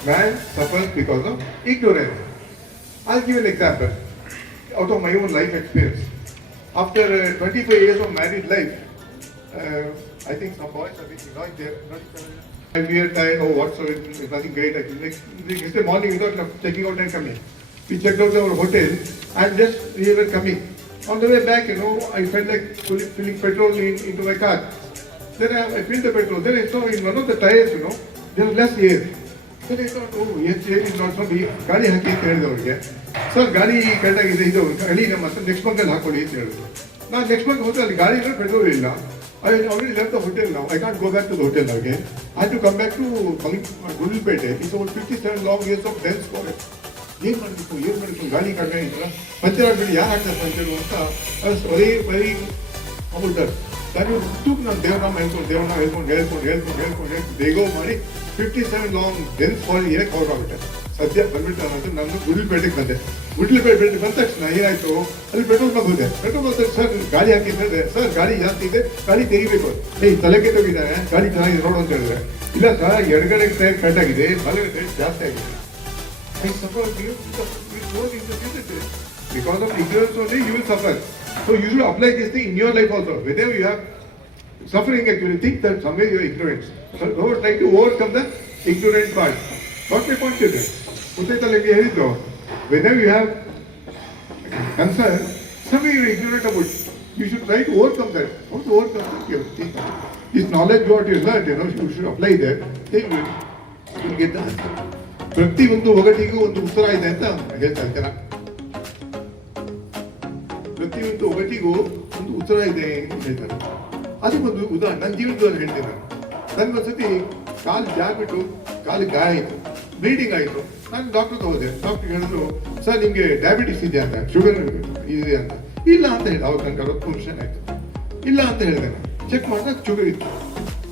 Man suffers because of ignorance. I'll give an example out of my own life experience. After 25 years of married life, I think some boys are thinking, no, they're we are tired, oh, what's so, it's nothing great. Next day morning, without checking out and coming. We checked out our hotel and just we were coming. On the way back, I felt like filling petrol into my car. Then I filled the petrol. Then I saw in one of the tires, there was less air. Then I thought, oh, yes, air is not so big. Gadi haki ಅಂತ ಹೇಳಿದೆ ಅವರಿಗೆ. ಸರ್ ಗಾಡಿ ಕರೆಕ್ಟಾಗಿದೆ ಇದು ಗಾಡಿ ನಮ್ಮ ನೆಕ್ಸ್ಟ್ ಮಂಕಲ್ಲಿ ಹಾಕೊಳ್ಳಿ ಅಂತ ಹೇಳಿದ್ರು. ನಾನು ನೆಕ್ಸ್ಟ್ ಮಂಕ್ ಹೋದ್ರೆ ಅಲ್ಲಿ ಗಾಡಿ ಪೆಟ್ರೋಲ್ ಇಲ್ಲ. I already left the hotel now. I can't go back to the hotel again. I had to come back to Gudalpete. It's about 57 long years of dense forest. ಏನು ಮಾಡಬೇಕು ಗಾಡಿ ಕಡಿಮೆ ಇದ್ರ ಪಂಚರ್ ಆಗ್ಬಿಡಿ ಯಾರು ಆಗ್ತದೆ ಪಂಚರು ಅಂತ ಒರೇ ಬರೀ ಹೋಗ್ಬಿಡ್ತಾರೆ. ನಾನು ನಾನು ದೇವರಾಮ ಹೇಳ್ಕೊಂಡು ಬೇಗೋ ಮಾಡಿ 57 ಲಾಂಗ್ ಡೆನ್ಸ್ ಫಾಲ್ ಏನಕ್ಕೆ ಕವರ್ ಆಗ್ಬಿಟ್ಟೆ. ಸದ್ಯ ಬಂದ್ಬಿಡ್ತಾರೆ ಅಂತ ನಾನು ಗುಡ್ಲಪೇಟೆಗೆ ಬಂದೆ. ಗುಡ್ಲಪೇಟೆ ಬಂದ ತಕ್ಷಣ ಏನಾಯ್ತು, ಅಲ್ಲಿ ಪೆಟ್ರೋಲ್ ಬಂಕ್ ಹೋದೆ. ಪೆಟ್ರೋಲ್ ಬಂದ ಸರ್ ಗಾಡಿ ಹಾಕಿದ್ರೆ ಸರ್ ಗಾಡಿ ಜಾಸ್ತಿ ಇದೆ, ಗಾಡಿ ತೆಗಿಬೇಕು. ತಲೆಗೆ ತೆಗಿದ್ದಾನೆ, ಗಾಡಿ ಚೆನ್ನಾಗಿದೆ ನೋಡು ಅಂತ ಹೇಳಿದ್ರೆ, ಇಲ್ಲ ಸರ್ ಎಡಗಡೆ ಟೈರ್ ಕಟ್ ಆಗಿದೆ, ಬಲಗಡೆ ಟೈರ್ ಜಾಸ್ತಿ ಆಗಿದೆ. I suffer because of ignorance only you will suffer. So you should apply this thing in your life also. Whenever you have suffering actually think that somewhere you are ignorant. So try to overcome the ignorant part. Got my point, children? ಗೊತ್ತಾಯ್ತಲ್ಲ ನಿಮಗೆ ಹೇಳಿದ್ದು, whenever you have concern, somewhere you are ignorant about it. You should try to overcome that. How to overcome that? You have to think. This knowledge what you learned, you should apply that. Then you will get the answer. ಪ್ರತಿ ಒಂದು ಒಗಟಿಗೂ ಒಂದು ಉತ್ತರ ಇದೆ ಅಂತ ಹೇಳ್ತಾ ಇದ್ದಾರೆ. ಪ್ರತಿಯೊಂದು ಒಗಟಿಗೂ ಒಂದು ಉತ್ತರ ಇದೆ ಅಂತ ಹೇಳ್ತಾರೆ. ಅದಕ್ಕೊಂದು ಉದಾಹರಣೆ ನನ್ನ ಜೀವನದಲ್ಲಿ ಹೇಳ್ತೀನಿ ನಾನು. ನನಗೊಂದ್ಸತಿ ಕಾಲು ಜಾಗ್ಬಿಟ್ಟು ಕಾಲಿಗೆ ಗಾಯ ಆಯಿತು, ಬ್ಲೀಡಿಂಗ್ ಆಯಿತು. ನಾನು ಡಾಕ್ಟರ್ ಹೋದೆ. ಡಾಕ್ಟರ್ ಹೇಳಿದ್ರು, ಸರ್ ನಿಮಗೆ ಡಯಾಬಿಟಿಸ್ ಇದೆಯಾ ಅಂತ, ಶುಗರ್ ಇದೆಯಾ ಅಂತ. ಇಲ್ಲ ಅಂತ ಹೇಳಿದೆ. ಅವಾಗ ನನಗೆ 60 ವರ್ಷ ಆಯಿತು. ಇಲ್ಲ ಅಂತ ಹೇಳಿದೆ. ನಾನು ಚೆಕ್ ಮಾಡಿದಾಗ ಶುಗರ್ ಇತ್ತು.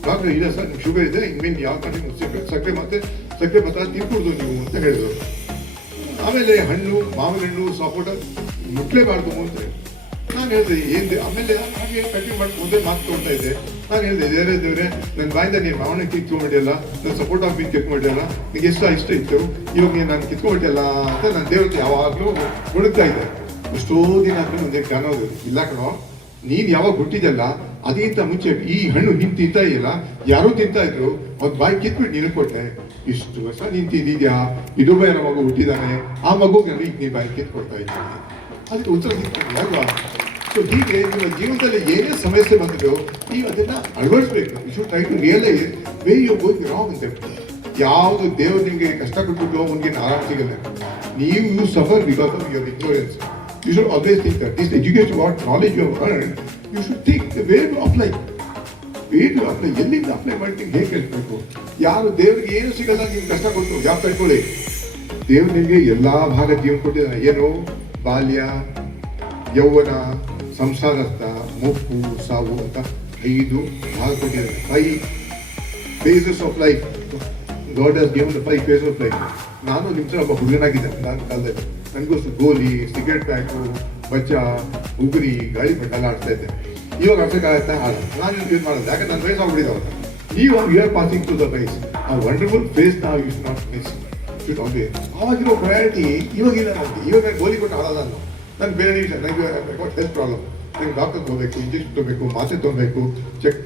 ಡಾಕ್ಟರ್ ಇಲ್ಲ ಸರ್ ನಿಮ್ಗೆ ಶುಗರ್ ಇದೆ, ಇನ್ಮೇಲೆ ಯಾವ ಕಂಟಿನ್ಯೂ ಸಕ್ಕರೆ ಮಾತ್ರ ತಿನ್ಕೊಡ್ದು ನೀವು ಅಂತ ಹೇಳಿದ್ರು. ಆಮೇಲೆ ಹಣ್ಣು, ಮಾವಿನ ಹಣ್ಣು, ಸಪೋಟ ಮುಟ್ಲೇಬಾರ್ದು ಅಂತ ನಾನು ಹೇಳಿದೆ. ಏನು ಆಮೇಲೆ ಹಾಗೆ ಕಂಟಿನ್ಯೂ ಮಾಡಿ ಒಂದೇ ಮಾತು ತೊಗೊಳ್ತಾ ಇದ್ದೆ. ನಾನು ಹೇಳಿದೆ, ದೇವ್ರೆ ನನ್ನ ಬಾಯಿಂದ ನೀನು ಮಾವನ ಕಿತ್ಕೊಂಡ್ಬಿಟ್ಟಿಲ್ಲ, ನನ್ನ ಸಪೋರ್ಟ್ ಆಫ್ ಮೀನು ಕಿತ್ಕೊಂಡಿಲ್ಲ, ನಿಂಗೆ ಇಷ್ಟ ಇತ್ತು, ಇವಾಗ ನೀನು ನಾನು ಕಿತ್ಕೊಂಡ್ಬಿಟ್ಟಿಲ್ಲ ಅಂತ ನನ್ನ ದೇವ್ರಿಗೆ ಯಾವಾಗಲೂ ಹುಡುಕ್ತಾ ಇದ್ದೆ. ಎಷ್ಟೋ ದಿನ ಆದ್ಮೇಲೆ ಒಂದೇ ಕಾಣೋದು ಇಲ್ಲ ಕಣೋ, ನೀನು ಯಾವಾಗ ಹುಟ್ಟಿದಲ್ಲ ಅದಕ್ಕಿಂತ ಮುಂಚೆ ಈ ಹಣ್ಣು ನೀನು ತಿಂತಾ ಇದೆಯಲ್ಲ, ಯಾರೂ ತಿಂತಾ ಇದ್ರು, ಒಂದು ಬಾಯಿ ಕಿತ್ಬಿಟ್ಟು ನೀನು ಕೊಟ್ಟೆ. ಇಷ್ಟು ವರ್ಷ ನೀನು ತಿಂದಿದ್ಯಾ, ಇನ್ನೊಬ್ಬ ಏನೋ ಮಗು ಹುಟ್ಟಿದ್ದಾನೆ, ಆ ಮಗುಗೆ ಈಗ ನೀನು ಬಾಯಿ ಕಿತ್ಕೊಡ್ತಾ ಇದ್ದೀನಿ. ಅದಕ್ಕೆ ಉತ್ತರ ಸಿಗ್ತದೆ ಅಲ್ವಾ? ಸೊ ಹೀಗೆ ನಿಮ್ಮ ಜೀವನದಲ್ಲಿ ಏನೇ ಸಮಸ್ಯೆ ಬಂದಿದೆಯೋ ನೀವು ಅದನ್ನ ಅಳವಡಿಸ್ಬೇಕು. You should try to realise way you going wrong ಅಂತ. ಯಾವುದು ದೇವರು ನಿಮಗೆ ಕಷ್ಟ ಕೊಟ್ಬಿಟ್ಟು ಅವನಿಗೆ ಆರಾಮ ಸಿಗಲ್ಲ. ನೀವು you suffer because of your ignorance. You should always think that this education, what knowledge you have earned, you should think the way to apply. ಎಲ್ಲಿಂದ ಅಪ್ಲೈ ಮಾಡ್ತೀನಿ, ಹೇಗೆ ಕಲಿಸ್ಬೇಕು. ಯಾರು ದೇವರಿಗೆ ಏನು ಸಿಗಲ್ಲ, ನೀವು ಕಷ್ಟ ಕೊಟ್ಟು ಯಾವ ಕಟ್ಕೊಳ್ಳಿ. ದೇವ್ರು ನಿಮಗೆ ಎಲ್ಲ ಭಾಗ ಜೀವನ ಕೊಟ್ಟಿದ್ದಾನೆ. ಏನು ಬಾಲ್ಯ, ಯೌವನ, ಸಂಸಾರಸ್ಥ, ಮುಪ್ಪು, ಸಾವು ಅಂತ 5 ಭಾಗ ಕೊಟ್ಟಿದ್ದಾನೆ. 5 phases of life. God has given the 5 phases of life. ನಾನು ನಿಮ್ಮ ಒಬ್ಬ ಹುಡುಗನಾಗಿದ್ದೆ ನಾನು ಕಾಲದಲ್ಲಿ. ನನಗೋಸ್ಕರ ಗೋಲಿ, ಸಿಗರೆಟ್ ಪ್ಯಾಕು, ಬಚ್ಚ, ಉಗುರಿ, ಗಾಳಿಪಟ ಎಲ್ಲ ಆಡ್ತಾ ಇದ್ದೆ. ಇವಾಗ ಆಡ್ಸೋಕ್ಕಾಗತ್ತಾ? ನಾನು ಯೂಸ್ ಮಾಡೋದು, ಯಾಕಂದ್ರೆ ನನ್ನ ಫೇಸ್ ಆಗ್ಬಿಟ್ಟಿದೆ ಅವಾಗ. You are passing to the phase. ಆ ವಂಡರ್ಫುಲ್ ಫೇಸ್ ನಾವು you should not miss. Should always ಆವಾಗಿರೋ ಪ್ರಯಾರಿಟಿ ಇವಾಗಿಲ್ಲ ನನಗೆ. ಇವಾಗ ನಾನು ಗೋಲಿ ಕೊಟ್ಟು ಆಡಲ್ಲ. ನಾನು ಬೇರೆ ನನಗೆ ಹೆಲ್ತ್ ಪ್ರಾಬ್ಲಮ್, ನನಗೆ ಡಾಕ್ಟರ್ ಹೋಗಬೇಕು, ಇಂಜೆಕ್ಷನ್ ತೊಗೋಬೇಕು, ಮಾತ್ರೆ ತೊಗೋಬೇಕು,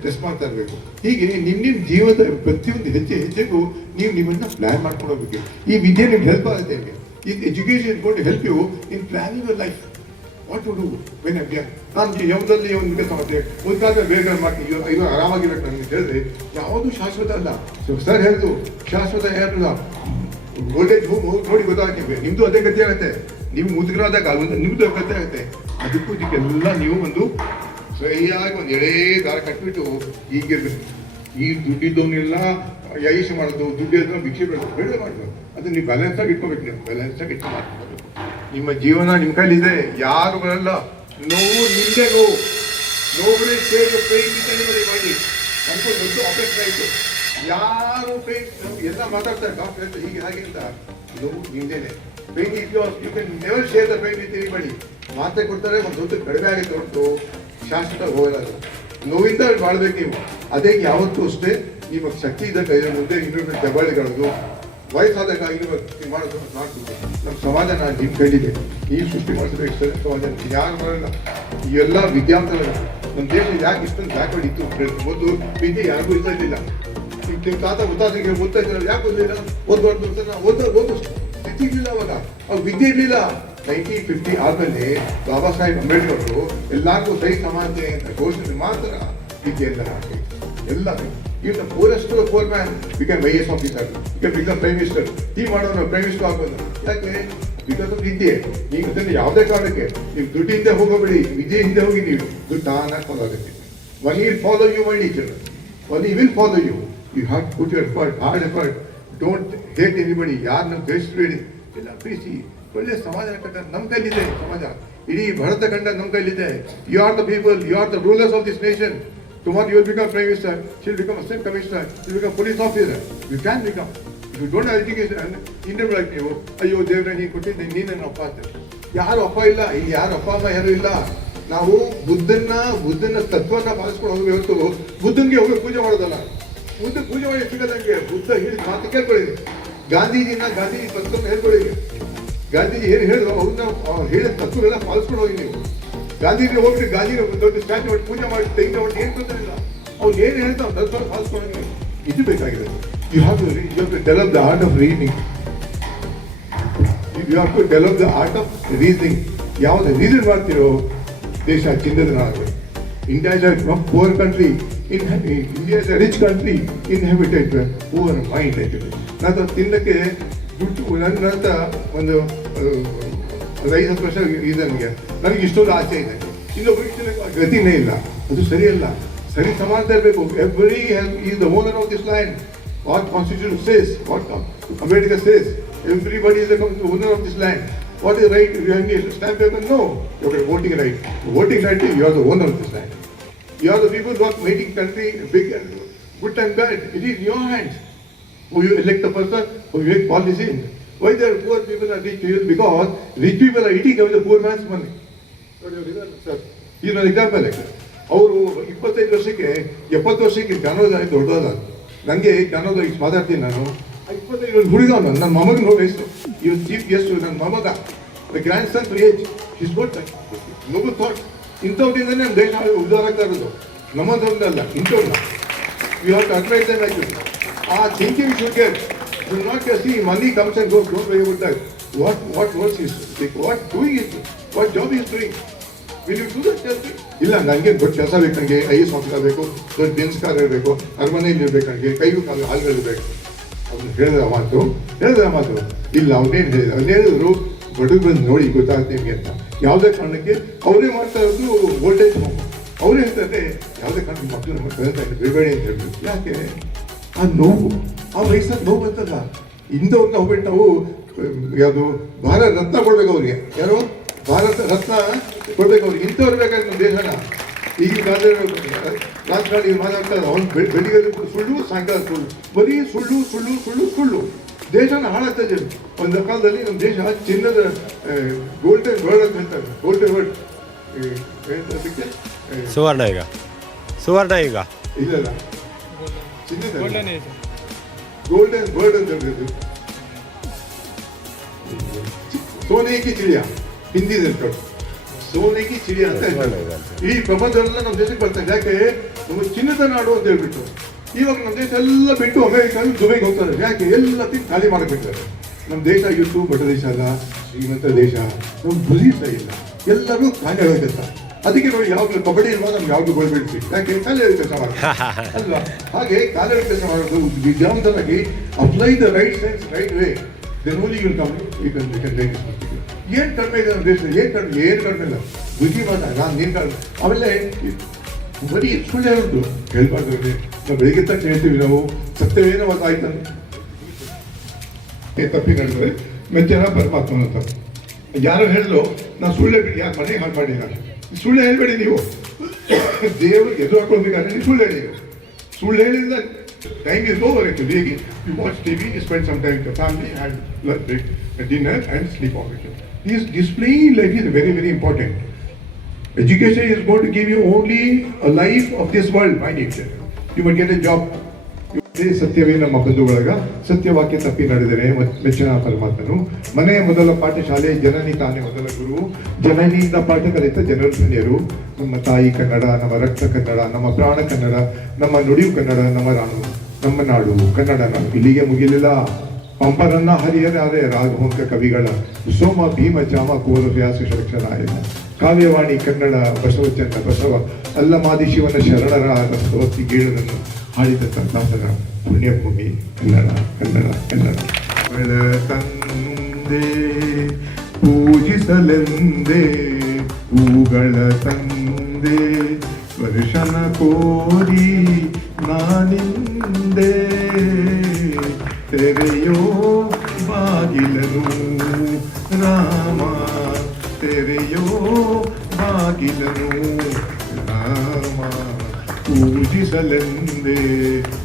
ಟೆಸ್ಟ್ ಮಾಡ್ತಾ ಇರಬೇಕು. ಹೀಗೆ ನಿಮ್ಮ ಜೀವನದ ಪ್ರತಿಯೊಂದು ಹೆಜ್ಜೆಗೂ ನೀವು ನಿಮ್ಮನ್ನು ಪ್ಲ್ಯಾನ್ ಮಾಡ್ಕೊಂಡು ಹೋಗ್ಬೇಕು. ಈ ವಿದ್ಯೆ ನಿಮ್ಗೆ ಹೆಲ್ಪ್ ಆಗುತ್ತೆ. ನಿಮಗೆ ಈ education is going to help you in planning your life. What to do when I bear. ನಾನು ಯೌವನದಲ್ಲಿ ಒಂದು ಸಮಸ್ಯೆ ಒಂದು ಕಾಲ ಬೇಗ ಮಾಡ್ತೀನಿ, ಇವಾಗ ಆರಾಮಾಗಿರ್ಬೇಕು ನನಗೆ ಹೇಳಿದ್ರೆ ಯಾವುದೂ ಶಾಶ್ವತ ಅಲ್ಲ. ಸರ್ ಹೇಳಿದ್ರು ಶಾಶ್ವತ ಯಾರಿಲ್ಲ. ಓಲ್ಡೇಜ್ ಹೋಮ್ ನೋಡಿ ಗೊತ್ತಾಗ್ತೀವಿ. ನಿಮ್ಮದು ಅದೇ ಗತಿ ಆಗುತ್ತೆ. ನೀವು ಮುದುಕರಾದಾಗ ನಿಮ್ಮದು ಗತಿ ಆಗುತ್ತೆ. ಇದಕ್ಕೆಲ್ಲ ನೀವು ಒಂದು ಸರಿಯಾಗಿ ಒಂದು ಎಳೆ ದಾರ ಕಟ್ಬಿಟ್ಟು ಹೀಗಿರ್ಬೇಕು. ಈ ದುಡ್ಡಿದ್ದವನ್ನೆಲ್ಲ ಯೈಷ್ ಮಾಡೋದು, ದುಡ್ಡು ಇದ್ರೆ ಭಿಕ್ಷೆ ಬೇಡ ಮಾಡೋದು. ಅದನ್ನ ನೀವು ಬ್ಯಾಲೆನ್ಸಾಗಿ ಇಟ್ಕೋಬೇಕು. ನೀವು ಬ್ಯಾಲೆನ್ಸಾಗಿ ಇಟ್ಕೋಬೇಕು. ನಿಮ್ಮ ಜೀವನ ನಿಮ್ಮ ಕೈಲಿದೆ, ಯಾರು ಬರಲ್ಲ. ನೋವು ನಿಮ್ಮದೇ ನೋವು. ನೋಬಡಿ ಸೇರಿ ಮಾಡಿ ನಮಗೂ ದೊಡ್ಡ ಆಪರೇಷನ್ ಆಯಿತು. ಯಾರು ಪೇನ್ ಎಲ್ಲ ಮಾತಾಡ್ತಾರೆ ಡಾಕ್ಟರ್ ಅಂತ ಹೀಗೆ ಹಾಗೆ ಅಂತ. ನೋವು ನಿಮ್ಮದೇನೆ. Pain you can never share the pain with anybody. ಮಾತ್ರೆ ಕೊಡ್ತಾರೆ, ಒಂದು ದೊಡ್ಡ ಕಡಿಮೆ ಆಗುತ್ತೆ ಹೊರತು ಶಾಶ್ವತ ಹೋಗಲ್ಲ. ನೋವಿಂದ ಬಾಳ್ಬೇಕು ನೀವು. ಅದೇ ಯಾವತ್ತೂ ಅಷ್ಟೇ ನಿಮ್ಮ ಶಕ್ತಿ ಇದ್ದ ಕೈ ಮುಂದೆ ಇನ್ನೊಂದು ದಬ್ಬಾಳಿಗಳದು ವಯಸ್ಸಾದಾಗ ಇನ್ನೊಂದು ಮಾಡೋದು ಮಾಡ್ಬೋದು. ನಮ್ಮ ಸಮಾಜ ನಾನು ನಿಮ್ಮ ಕೈಲಿದೆ. ನೀವು ಸೃಷ್ಟಿ ಮಾಡಿಸಬೇಕು ಸರ್ ಸಮಾಜ. ಯಾರು ಬರೋಲ್ಲ. ಈ ಎಲ್ಲ ವಿದ್ಯಾರ್ಥಿಗಳು ನಮ್ಮ ದೇಶ ಯಾಕೆ ಇಷ್ಟೊಂದು ಬ್ಯಾಕ್ವರ್ಡ್ ಇತ್ತು? ಒಂದು ವಿದ್ಯೆ ಯಾರಿಗೂ ಇರ್ತಾ ಇರಲಿಲ್ಲ. ನಿಮ್ಮ ತಾತ ಮುತ್ತಾತಿಗೆ ಓದ್ತಾ ಇದ್ದಾರೆ, ಯಾಕೆ ಓದಲಿಲ್ಲ? ಓದ್ಬಾರ್ದು ಅಂತ ಓದು ಸ್ಥಿತಿ ಇರಲಿಲ್ಲ ಅವಾಗ. ಅವ್ರು ವಿದ್ಯೆ ಇರಲಿಲ್ಲ. 1950 ಆದಮೇಲೆ ಬಾಬಾ ಸಾಹೇಬ್ ಅಂಬೇಡ್ಕರ್ ಅವರು ಎಲ್ಲರಿಗೂ ಸೈ ಸಮಾನತೆ ಅಂತ ಘೋಷಣೆ ಮಾತ್ರ ವಿದ್ಯೆಯೆಲ್ಲ ಹಾಕಿ ಎಲ್ಲ. ಈಗ forest four man become IAS officer, become prime minister. ಈ ಮಾಡೋನು ಪ್ರೈಮ್ ಮಿನಿಸ್ಟರ್ ಆಗ್ಬೋದು. ಯಾಕೆ? ಬಿಕಾಸ್ ಆಫ್ ವಿದ್ಯೆ. ನೀವು ಅದನ್ನು ಯಾವುದೇ ಕಾರಣಕ್ಕೆ ನೀವು ದುಡ್ಡಿಂದ ಹೋಗಬೇಡಿ, ವಿದ್ಯೆಯಿಂದ ಹೋಗಿ. ನೀವು ದುಡ್ಡು ತಾನಾಗಿ ಫಾಲೋ ಆಗುತ್ತೆ. One will follow you my teacher, one will follow you. You have to put your effort, hard effort. Don't hate anybody. ಯಾರನ್ನ ದ್ವೇಷಬೇಡಿ, ಎಲ್ಲ ಪ್ರೀತಿ. ಒಳ್ಳೆ ಸಮಾಜ ಕಟ್ಟ ನಮ್ಮ ಕೈಲಿದೆ. ಸಮಾಜ ಇಡೀ ಭಾರತ ಖಂಡ ನಮ್ಮ ಕೈಲಿದೆ. You are the people, you are the rulers of this nation. Tomorrow you will become Prime Minister, she will become Assistant Commissioner, she will become Police Officer. You can become. If you don't have education, Indian like ನೀವು, ಅಯ್ಯೋ ದೇವ್ರೆ ನೀನು ಕೊಟ್ಟಿದ್ದೆ, ನೀನು ನನ್ನ ಅಪ್ಪ ಅಂತ. ಯಾರು ಅಪ್ಪ ಇಲ್ಲ, ಇಲ್ಲಿ ಯಾರು ಅಪ್ಪ ಅಮ್ಮ ಯಾರು ಇಲ್ಲ. ನಾವು ಬುದ್ಧನ ತತ್ವನ ಪಾಲಿಸ್ಕೊಂಡು ಹೋಗಿ ಹೊರತು ಬುದ್ಧನಿಗೆ ಹೋಗಿ ಪೂಜೆ ಮಾಡೋದಲ್ಲ. ಬುದ್ಧ ಪೂಜೆ ಮಾಡಿ ಸಿಗೋದಂಗೆ ಬುದ್ಧ ಹೇಳಿದ ಮಾತು ಕೇಳ್ಕೊಳ್ಳಿ. ಗಾಂಧೀಜಿ ತತ್ವನ ಹೇಳ್ಕೊಳ್ಳಿ. ಗಾಂಧೀಜಿ ಏನು ಹೇಳಿದ್ರು ಅವ್ರನ್ನ ಹೇಳಿದ ತತ್ವಗಳೆಲ್ಲ ಪಾಲಿಸ್ಕೊಂಡು ಹೋಗಿ ನೀವು. ಗಾಂಧೀಜಿ ಹೋಗ್ಬಿಟ್ಟು ಗಾಂಧಿ ದೊಡ್ಡ ಸ್ಟ್ಯಾಚ್ಯೂ ಮಾಡಿ ಪೂಜೆ ಮಾಡಿ ತೆಗೆದು ಮಾಡಿ ಏನು ತೊಂದರೆ ಇಲ್ಲ. ಅವ್ರು ಏನು ಹೇಳ್ತಾ ಅವ್ರು ಹಾಸ್ಕೊಂಡ್ರೆ ಇದು ಬೇಕಾಗಿದೆ. You have to develop the art of reading. You have to develop the art of reasoning. ಯಾವ್ದು ರೀಸನ್ ಮಾಡ್ತಿರೋ ದೇಶ ಚಿನ್ನದ ನಾಡು. India is a poor country. India is a rich country inhabited by poor mind actually. ನಾನು ತಿನ್ನಕ್ಕೆ ದುಡ್ಡು ನನ್ನ ಅಂತ ಒಂದು 5-10 ವರ್ಷ ಇದೆ ನನಗೆ ಇಷ್ಟೊಂದು ಆಸೆ ಇದೆ. ಇನ್ನೊಬ್ಬರಿಗೆ ಗತಿನೇ ಇಲ್ಲ. ಅದು ಸರಿಯಲ್ಲ. ಸರಿ ಸಮಾನತೆ ಇರಬೇಕು. Every is the owner of this land. What constitution says, what Ambedkar says, everybody is the owner of this land. What is right? You have any stamp paper? No. You have voting right. Voting right, you are the owner of this land. You are the people who are making country big and good and bad. It is in your hands. Who you elect a person, who you make policy. Why there are poor people and rich people? Because rich people are eating away the poor man's money. Sir, he is an example like that. ಅವರು 25 ವರ್ಷಕ್ಕೆ 70 ವರ್ಷಕ್ಕೆ ಜ್ಞಾನೋದಯ ದೊಡ್ಡದ. ನನಗೆ ಜ್ಞಾನೋದಯ ಮಾತಾಡ್ತೀನಿ ನಾನು. 25 ಹುಡುಗ ನನ್ನ ಮೊಮ್ಮಗ ನೋಡಿ ಎಷ್ಟು ಇವ್ ಚೀಫ್ ಗೆಸ್ಟ್ ನನ್ನ ಮೊಮ್ಮಗ the grandson to age is got noble thought. ಇಂಥವ್ರಿಂದನೇ ನಮ್ಮ ದೇಶ ಉದ್ಧಾರ ಆಗ್ತಾ ಇರೋದು. ನಮ್ಮದೊಂದಲ್ಲ, ಇಂಥವ್ರನ್ನ we have to advise them like this. ಆ thinking should get. You not just see money comes and goes. Don't worry about that. What works is what doing is what job is doing. Will you do that ಕೆಲಸ? ಇಲ್ಲ, ನನಗೆ ದೊಡ್ಡ ಕೆಲಸ ಬೇಕು, ನನಗೆ IAS officer ಬೇಕು, ದೊಡ್ಡ Benz car ಇರಬೇಕು, ಅರಮನೆಯಲ್ಲಿ ಇರಬೇಕು, ನನಗೆ ಕೈಗೂ ಕಾಲು ಹಾಲ್ಗಳಿರಬೇಕು. ಅವ್ನು ಹೇಳಿದ ಮಾತು ಇಲ್ಲ. ಅವನೇನು ಹೇಳಿದ್ರು ಬಡವ್ರು ಬಂದು ನೋಡಿ ಗೊತ್ತಾಗುತ್ತೆ ನಿಮಗೆ ಅಂತ. ಯಾವುದೇ ಕಾರಣಕ್ಕೆ ಅವರೇ ಮಾಡ್ತಾ ಇರೋದು ವೋಲ್ಟೇಜ್ ಹೋಮ್. ಅವರೇ ಹೇಳ್ತಾರೆ ಯಾವುದೇ ಕಾರಣಕ್ಕೆ ಮಕ್ಕಳು ನಮ್ಮ ಕಲಿತಾ ಇದ್ದಾರೆ ಬಿಡಬೇಡಿ ಅಂತ ಹೇಳ್ಬೇಕು. ಯಾಕೆ? ಆ ನೋವು, ಆ ವಯಸ್ಸಲ್ಲಿ ನೋವು ಅಂತಲ್ಲ. ಇಂಥವ್ರನ್ನ ಹೋಗ್ಬಿಟ್ಟು ನಾವು ಯಾವುದು ಭಾರತ ರತ್ನ ಕೊಡ್ಬೇಕು ಅವ್ರಿಗೆ. ಯಾರು ಭಾರತ ರತ್ನ ಕೊಡ್ಬೇಕು ಅವ್ರಿಗೆ. ಇಂಥವ್ರು ಬೇಕಾದ್ರೆ ನಮ್ಮ ದೇಶನ. ಈಗಿನ ಕಾಲದಲ್ಲಿ ರಾಜಕಾರಣಿ ಮಾತಾಡ್ತಾರೆ, ಅವ್ನು ಬೆಳಿಗ್ಗೆ ಸುಳ್ಳು, ಸಾಯಂಕಾಲ ಸುಳ್ಳು, ಬರೀ ಸುಳ್ಳು ಸುಳ್ಳು ಸುಳ್ಳು ಸುಳ್ಳು. ದೇಶನ ಹಾಳಾಗ್ತಾ ಇದ್ದೀವಿ. ಒಂದು ಕಾಲದಲ್ಲಿ ನಮ್ಮ ದೇಶ ಚಿನ್ನದ ಗೋಲ್ಡನ್ ವರ್ಡ್ ಅಂತ ಹೇಳ್ತಾರೆ. ಗೋಲ್ಡನ್ ವರ್ಡ್ ಅದಕ್ಕೆ ಸುವರ್ಣ ಈಗ ಇಲ್ಲ ಚಿನ್ನದ ಗೋಲ್ಡನ್ ವರ್ಡ್ ಅಂತ ಹೇಳಿದ್ರು. ಸೋನೆ ಕಿ ಚಿಡಿಯಾ ಹಿಂದಿದಲ್ಲಿ ಕೊಟ್ಟು ಸೋನೆ ಕಿ ಚಿಡಿಯಾ ಅಂತ ಹೇಳ್ತಾರೆ. ಈ ಪ್ರಪಂಚದಲ್ಲ ನಮ್ಮ ದೇಶಕ್ಕೆ ಬರ್ತಾರೆ. ಯಾಕೆ? ನಮ್ಮ ಚಿನ್ನದ ನಾಡು ಅಂತ ಹೇಳ್ಬಿಟ್ಟು ಇವಾಗ ನಮ್ಮ ದೇಶ ಎಲ್ಲ ಬಿಟ್ಟು ಅಮೆರಿಕ ದುಬೈಗೆ ಹೋಗ್ತಾರೆ. ಯಾಕೆ? ಎಲ್ಲ ಖಾಲಿ ಮಾಡಬೇಕಿದ್ದಾರೆ. ನಮ್ಮ ದೇಶ ಇವತ್ತು ಬಡ ದೇಶ ಅಲ್ಲ, ಶ್ರೀಮಂತ ದೇಶ. ನಮ್ಮ ಬುದ್ಧಿ ಸಹ ಇಲ್ಲ. ಎಲ್ಲರೂ ಖಾಲಿ ಆಗಬೇಕಂತ. ಅದಕ್ಕೆ ನೋಡಿ ಯಾವಾಗಲೂ ಕಬಡ್ಡಿ ಇಲ್ವಾ ನಮ್ಗೆ ಯಾವಾಗಲೂ ಗೋಲ್ಬಿಡ್ತೀವಿ. ಯಾಕೆ? ಖಾಲಿ ಕೆಲಸ ಮಾಡೋದು ಅಲ್ವಾ? ಹಾಗೆ ಖಾಲಿ ಕೆಲಸ ಮಾಡೋದು ವಿದ್ಯಾವಂತರಾಗಿ apply the right sense right way. Then only you will come you can ಏನು ಕಡಿಮೆ ಇದೆ ನಮ್ಮ ದೇಶದಲ್ಲಿ? ಏನು ಕಡಿಮೆ ಇಲ್ಲ. ಬುದ್ಧಿ ಮಾತ್ರ ನಾನು ನೀನು ಕಡಿಮೆ. ಆಮೇಲೆ ಬರೀ ಸುಳ್ಳು ಹೇಳೋದು ಹೇಳ್ಬಾರ್ದು. ನಾವು ಬೆಳಿಗ್ಗೆ ತಕ್ಷಣ ಹೇಳ್ತೀವಿ ನಾವು ಸತ್ಯವೇನೋ ಆಯ್ತು ತಪ್ಪಿ ನಡೆದ್ರೆ ಮೆಚ್ಚನ ಪರಮಾತ್ಮನ ಅಂತ. ಯಾರು ಹೇಳಿದ್ರು ನಾನು ಸುಳ್ಳು ಬಿಡಿ, ಯಾರು ಮನೆಗೆ ಹಾಳು ಮಾಡಿ ನಾನು ಸುಳ್ಳು ಹೇಳ್ಬೇಡಿ. ನೀವು ದೇವ್ರಿಗೆ ಎದುರು ಹಾಕೊಳ್ಬೇಕಾದ್ರೆ ನೀವು ಸುಳ್ಳು ಹೇಳಿ. ಸುಳ್ಳು ಹೇಳಿದ time is over actually. You watch TV, you spend some time with your family, have dinner and sleep off. This display life is very, very important. Education is going to give you only a life of this world by nature. You will get a job. ಸತ್ಯವೇ ನಮ್ಮ ಬಂಧುಗಳಾಗ ಸತ್ಯವಾಕ್ಯ ತಪ್ಪಿ ನಡೆದರೆ ಮೆಚ್ಚಿನ ಪರಮಾತ್ಮನು. ಮನೆಯ ಮೊದಲ ಪಾಠಶಾಲೆ, ಜನನಿ ತಾನೇ ಮೊದಲ ಗುರು, ಜನನಿಯಿಂದ ಪಾಠ ಕಲಿತ ಜನರು ಧನ್ಯರು. ನಮ್ಮ ತಾಯಿ ಕನ್ನಡ, ನಮ್ಮ ರಕ್ತ ಕನ್ನಡ, ನಮ್ಮ ಪ್ರಾಣ ಕನ್ನಡ, ನಮ್ಮ ನುಡಿಯು ಕನ್ನಡ, ನಮ್ಮ ನಾಡು ಕನ್ನಡ ನಾಡು. ಇಲ್ಲಿಗೆ ಮುಗಿಲಿಲ್ಲ. ಪಂಪರನ್ನ ಹರಿಹರಾರೆ ರಾಘವಂಕ ಕವಿಗಳ ಸೋಮ ಭೀಮ ಚಾಮ ಕೋಲ ವ್ಯಾಸ ಶರಕ್ಷನಾಯಕ. ಕಾವ್ಯವಾಣಿ ಕನ್ನಡ ಬಸವಚಂದ್ರ ಬಸವ ಅಲ್ಲಮಾದಿ ಶಿವನ ಶರಣರ ಭಕ್ತಿ ಗೀಳದನ್ನು ಹಾಡಿದ ದಾಸರ ಪುಣ್ಯಭೂಮಿ ಕನ್ನಡ ಕನ್ನಡ ಕನ್ನಡ. ತಂದೆ ಪೂಜಿಸಲೆಂದೇ ಹೂಗಳ ತಂದೆ ವರ್ಷನ ಕೋರಿ ನಾನಿಂದೆ. ತೆರೆಯೋ ಬಾಗಿಲನು ರಾಮ, ತೆರೆಯೋ ಬಾಗಿಲನು ರಾಮ. ಪೂಜಿಸಲೆಂದೇ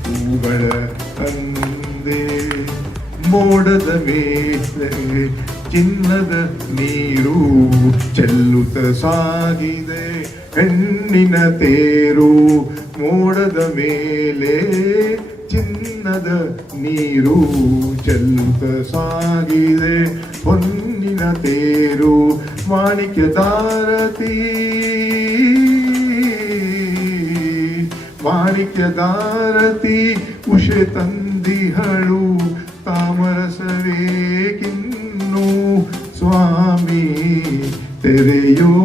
ಹೂಗಳ ತಂದೆ. ಮೋಡದ ಮೇಲೆ ಚಿನ್ನದ ನೀರು ಚೆಲ್ಲುತ್ತ ಸಾಗಿದೆ ಹೆಣ್ಣಿನ ತೇರು. ಮೋಡದ ಮೇಲೆ ಚಿನ್ನದ ನೀರು ಚೆಲ್ಲುತ್ತ ಸಾಗಿದೆ ಹೊನ್ನಿನ ತೇರು. ಮಾಣಿಕ್ಯ ದಾರತಿ ಮಾಣಿಕ್ಯದಾರತಿ ಉಷೆ ತಂದಿಹಳು ತಾಮರಸವೇಕಿನ್ನು ಸ್ವಾಮಿ ತೆರೆಯೋ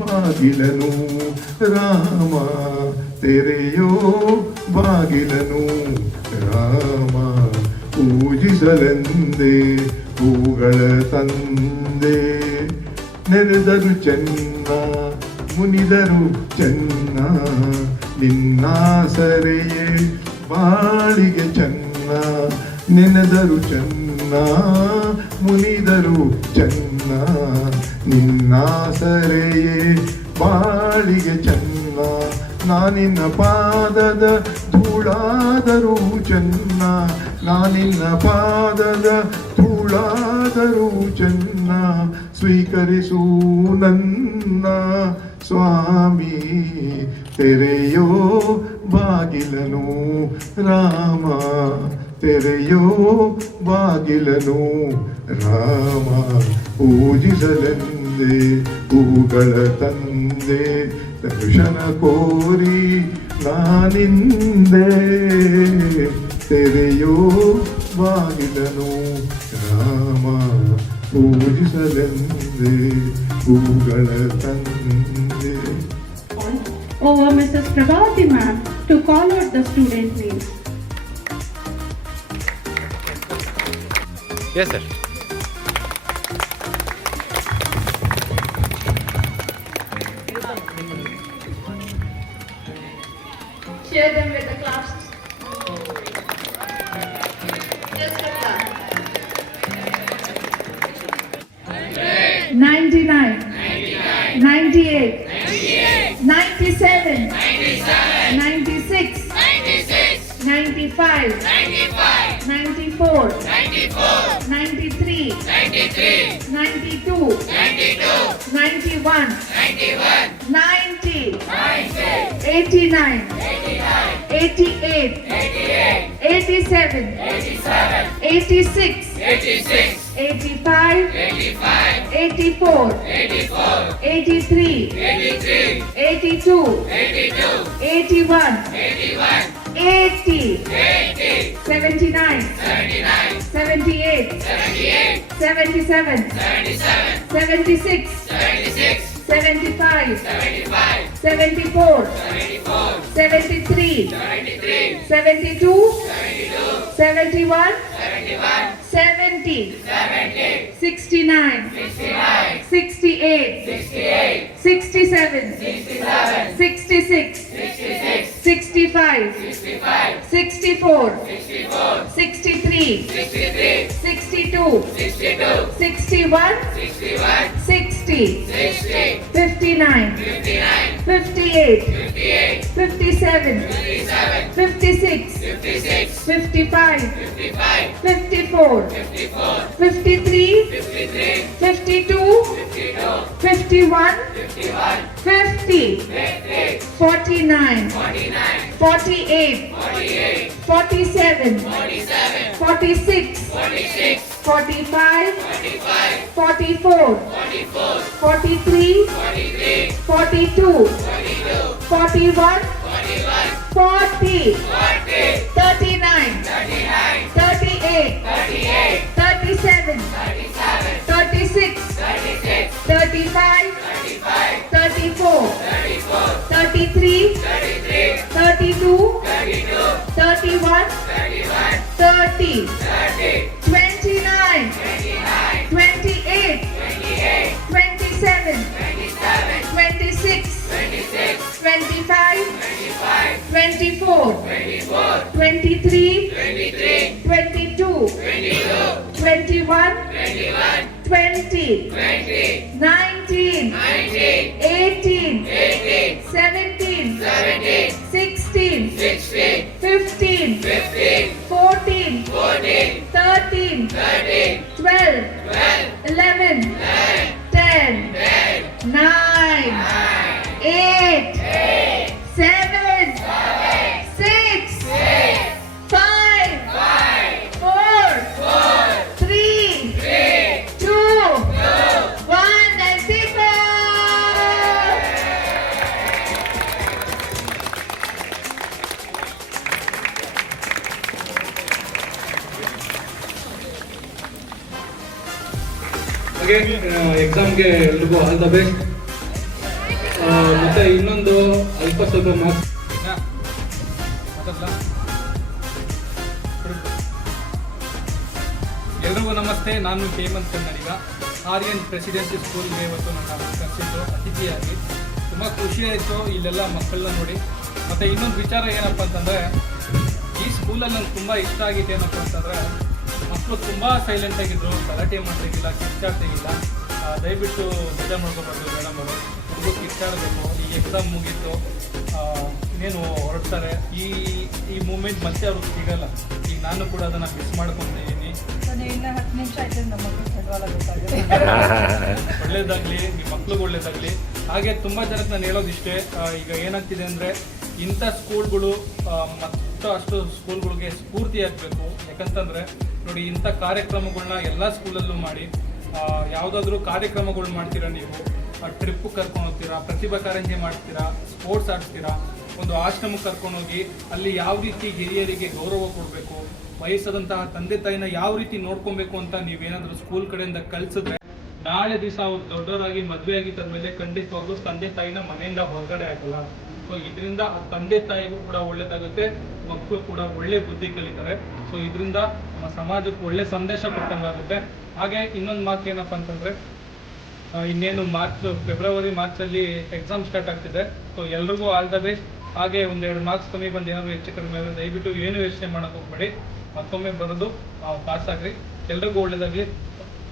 ಬಾಗಿಲನು ರಾಮ ತೆರೆಯೋ ಬಾಗಿಲನು ರಾಮ ಪೂಜಿಸಲೆಂದೇ ಹೂಗಳ ತಂದೆ ನೆನೆದರು ಚೆನ್ನ ಮುನಿದರು ಚೆನ್ನ ನಿನ್ನಾಸರೆಯೇ ಬಾಳಿಗೆ ಚೆನ್ನ ನೆನೆದರು ಚೆನ್ನ ಮುನಿದರು ಚೆನ್ನ ನಿನ್ನಾಸರೆಯೇ ಬಾಳಿಗೆ ಚೆನ್ನ ನಾನಿನ್ನ ಪಾದದ ಧೂಳಾದರೂ ಚೆನ್ನ ನಾನಿನ್ನ ಪಾದದ ಧೂಳಾದರೂ ಚೆನ್ನ ಸ್ವೀಕರಿಸು ನನ್ನ ಸ್ವಾಮಿ ತೆರೆಯೋ ಬಾಗಿಲನು ರಾಮ ತೆರೆಯೋ ಬಾಗಿಲನು ರಾಮ ಪೂಜಿಸಲೆಂದೇ ಹೂಗಳ ತಂದೆ ದರ್ಶನ ಕೋರಿ ನಾನಿಂದೆ ತೆರೆಯೋ ಬಾಗಿಲನು ರಾಮ ಪೂಜಿಸಲೆಂದೇ ಹೂಗಳ ತಂದೆ. Over Mrs. Prabhavati ma'am to call out the student names. Yes, sir. Share them with the class. Just a clap. 99, 98, 97, 96, 95, 94, 93, 92, 91, 90, 89, 88, 87, 86, 85, 84, 83, 82, 81, 80, 79, 78, 77, 76, 75, 74, 73, 72, 71, 70, 69, 68, 67, 66, 65, 64, 63, 62, 61, 60, 59, 58, 57, 56, 55, 54, 53, 52, 51, 50, 49, 48, 47, 46, 45, 44, 43, 42, 41, 40, 39, 38, 37, 36, 35, 34, 33, 32, 31, 30, 29, 28, 27, 26, 25, 24, 23, 22, 21, 20, 19, 18, 17, 16, 15, 14, 13, 12, 11, 10, 9, 8, 7, 6, 5, 4, 3, 2, 1, and people! ಹಾಗೆ ಎಕ್ಸಾಮ್ಗೆ ಎಲ್ರಿಗೂ ಆಲ್ ದ ಬೆಸ್ಟ್. ಮತ್ತು ಇನ್ನೊಂದು ಅಲ್ಪ ಸ್ವಲ್ಪ ಮಾರ್ಕ್ಸ್ ಎಲ್ರಿಗೂ ನಮಸ್ತೆ. ನಾನು ಹೇಮಂತ್ ಕನ್ನಡಿಗ. ಆರ್ಯನ್ ಪ್ರೆಸಿಡೆನ್ಸಿ ಸ್ಕೂಲ್ಗೆ ಇವತ್ತು ನನ್ನ ಕರೆಸಿದ್ದು ಅತಿಥಿಯಾಗಿ. ತುಂಬ ಖುಷಿ ಆಯಿತು ಇಲ್ಲೆಲ್ಲ ಮಕ್ಕಳನ್ನ ನೋಡಿ. ಮತ್ತು ಇನ್ನೊಂದು ವಿಚಾರ ಏನಪ್ಪ ಅಂತಂದರೆ, ಈ ಸ್ಕೂಲಲ್ಲಿ ನಂಗೆ ತುಂಬ ಇಷ್ಟ ಆಗಿತ್ತು ಏನಪ್ಪ ಅಂತಂದರೆ, ಮಕ್ಕಳು ತುಂಬ ಸೈಲೆಂಟಾಗಿದ್ದರು, ಗಲಾಟೆ ಮಾಡ್ತಾಯಿಲ್ಲ, ಕಿಚ್ಚಾಡ್ತಾಯಿಲ್ಲ. ದಯವಿಟ್ಟು ಬೇಜ ಮಾಡ್ಕೋಬಾರ್ದು ಮೇಡಮ್ ಅವರು, ಹುಡುಗರು ಕಿಚ್ಚಾಡಬೇಕು. ಈ ಎಕ್ಸಾಮ್ ಮುಗೀತು, ಇನ್ನೇನು ಹೊರಡ್ತಾರೆ. ಈ ಮೂಮೆಂಟ್ ಮತ್ತೆ ಅವ್ರಿಗೆ ಸಿಗಲ್ಲ. ಈಗ ನಾನು ಕೂಡ ಅದನ್ನು ಮಿಸ್ ಮಾಡ್ಕೊಂಡಿದ್ದೀನಿ. ಇನ್ನು 10 ನಿಮಿಷ ಆಯ್ತು ನಮ್ಮ ಒಳ್ಳೇದಾಗಲಿ, ನಿಮ್ಮ ಮಕ್ಳಿಗೆ ಒಳ್ಳೇದಾಗಲಿ. ಹಾಗೆ ತುಂಬ ಜನಕ್ಕೆ ನಾನು ಹೇಳೋದಿಷ್ಟೇ, ಈಗ ಏನಾಗ್ತಿದೆ ಅಂದರೆ ಇಂಥ ಸ್ಕೂಲ್ಗಳು ಮತ್ತು ಅಷ್ಟು ಸ್ಕೂಲ್ಗಳಿಗೆ ಸ್ಫೂರ್ತಿ ಆಗಬೇಕು. ಯಾಕಂತಂದರೆ ನೋಡಿ, ಇಂಥ ಕಾರ್ಯಕ್ರಮಗಳನ್ನ ಎಲ್ಲ ಸ್ಕೂಲಲ್ಲೂ ಮಾಡಿ. ಯಾವುದಾದ್ರೂ ಕಾರ್ಯಕ್ರಮಗಳು ಮಾಡ್ತೀರಾ ನೀವು, ಟ್ರಿಪ್ ಕರ್ಕೊಂಡು ಹೋಗ್ತೀರಾ, ಪ್ರತಿಭಾ ಕಾರಂಜಿ ಮಾಡ್ತೀರಾ, ಸ್ಪೋರ್ಟ್ಸ್ ಆಡಿಸ್ತೀರಾ, ಒಂದು ಆಶ್ರಮಕ್ಕೆ ಕರ್ಕೊಂಡೋಗಿ ಅಲ್ಲಿ ಯಾವ ರೀತಿ ಹಿರಿಯರಿಗೆ ಗೌರವ ಕೊಡಬೇಕು, ವಯಸ್ಸಾದಂತಹ ತಂದೆ ತಾಯಿನ ಯಾವ ರೀತಿ ನೋಡ್ಕೊಬೇಕು ಅಂತ ನೀವೇನಾದರೂ ಸ್ಕೂಲ್ ಕಡೆಯಿಂದ ಕಲಿಸಿದ್ರೆ, ನಾಳೆ ದಿವಸ ಅವ್ರು ದೊಡ್ಡವರಾಗಿ ಮದುವೆ ಆಗಿದ್ದಾದ್ಮೇಲೆ ಖಂಡಿತವಾಗ್ಲೂ ತಂದೆ ತಾಯಿನ ಮನೆಯಿಂದ ಹೊರಗಡೆ ಆಗಲ್ಲ. ಸೊ ಇದರಿಂದ ತಂದೆ ತಾಯಿಗೂ ಕೂಡ ಒಳ್ಳೇದಾಗುತ್ತೆ, ಮಕ್ಕಳು ಕೂಡ ಒಳ್ಳೆ ಬುದ್ಧಿ ಕಲಿತಾರೆ. ಸೊ ಇದರಿಂದ ನಮ್ಮ ಸಮಾಜಕ್ಕೆ ಒಳ್ಳೆ ಸಂದೇಶ ಕೊಟ್ಟಂಗಾಗುತ್ತೆ. ಹಾಗೆ ಇನ್ನೊಂದು ಮಾತು ಏನಪ್ಪ ಅಂತಂದರೆ, ಇನ್ನೇನು ಫೆಬ್ರವರಿ ಮಾರ್ಚಲ್ಲಿ ಎಕ್ಸಾಮ್ ಸ್ಟಾರ್ಟ್ ಆಗ್ತಿದೆ. ಸೊ ಎಲ್ರಿಗೂ ಆಲ್ ದ ಬೆಸ್ಟ್. ಹಾಗೆ 1-2 ಮಾರ್ಕ್ಸ್ ಕಮ್ಮಿ ಬಂದು ಏನಾದರೂ ಹೆಚ್ಚು ಕಡಿಮೆ ಆದರೆ ದಯವಿಟ್ಟು ಏನು ಯೋಚನೆ ಮಾಡೋಕೆ ಹೋಗ್ಬೇಡಿ, ಮತ್ತೊಮ್ಮೆ ಬರೋದು ಪಾಸ್ ಆಗ್ರಿ. ಎಲ್ರಿಗೂ ಒಳ್ಳೆಯದಾಗಲಿ.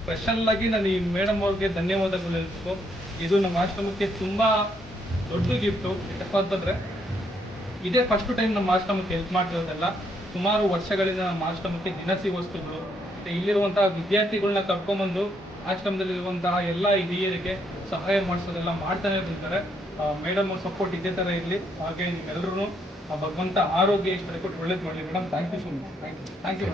ಸ್ಪೆಷಲ್ಲಾಗಿ ನಾನು ಈ ಮೇಡಮ್ ಅವ್ರಿಗೆ ಧನ್ಯವಾದಗಳು ಹೇಳ್ಬೇಕು. ಇದು ನಮ್ಮ ಆಶ್ರಮಕ್ಕೆ ತುಂಬ ದೊಡ್ಡ ಗಿಫ್ಟು. ಯಾಕಪ್ಪ ಅಂತಂದರೆ ಇದೇ ಫಸ್ಟ್ ಟೈಮ್ ನಮ್ಮ ಆಶ್ರಮಕ್ಕೆ ಹೆಲ್ಪ್ ಮಾಡ್ತಿರೋದೆಲ್ಲ. ಸುಮಾರು ವರ್ಷಗಳಿಂದ ನಮ್ಮ ಆಶ್ರಮಕ್ಕೆ ದಿನಸಿ ವಸ್ತುಗಳು ಮತ್ತು ಇಲ್ಲಿರುವಂತಹ ವಿದ್ಯಾರ್ಥಿಗಳನ್ನ ಕರ್ಕೊಂಬಂದು ಆಶ್ರಮದಲ್ಲಿರುವಂತಹ ಎಲ್ಲ ಹಿರಿಯರಿಗೆ ಸಹಾಯ ಮಾಡಿಸೋದೆಲ್ಲ ಮಾಡ್ತಾನೆ ಇರ್ತಾರೆ. ಮೇಡಮ್ ಅವ್ರ ಸಪೋರ್ಟ್ ಇದೇ ಥರ ಇರಲಿ. ಹಾಗೆ ನಿಮ್ಮೆಲ್ಲರೂ ಭಗವಂತ ಆರೋಗ್ಯ ಇಷ್ಟ ಕೊಟ್ಟು ಒಳ್ಳೇದು ಮಾಡಲಿ madam. Thank you so much. Thank you.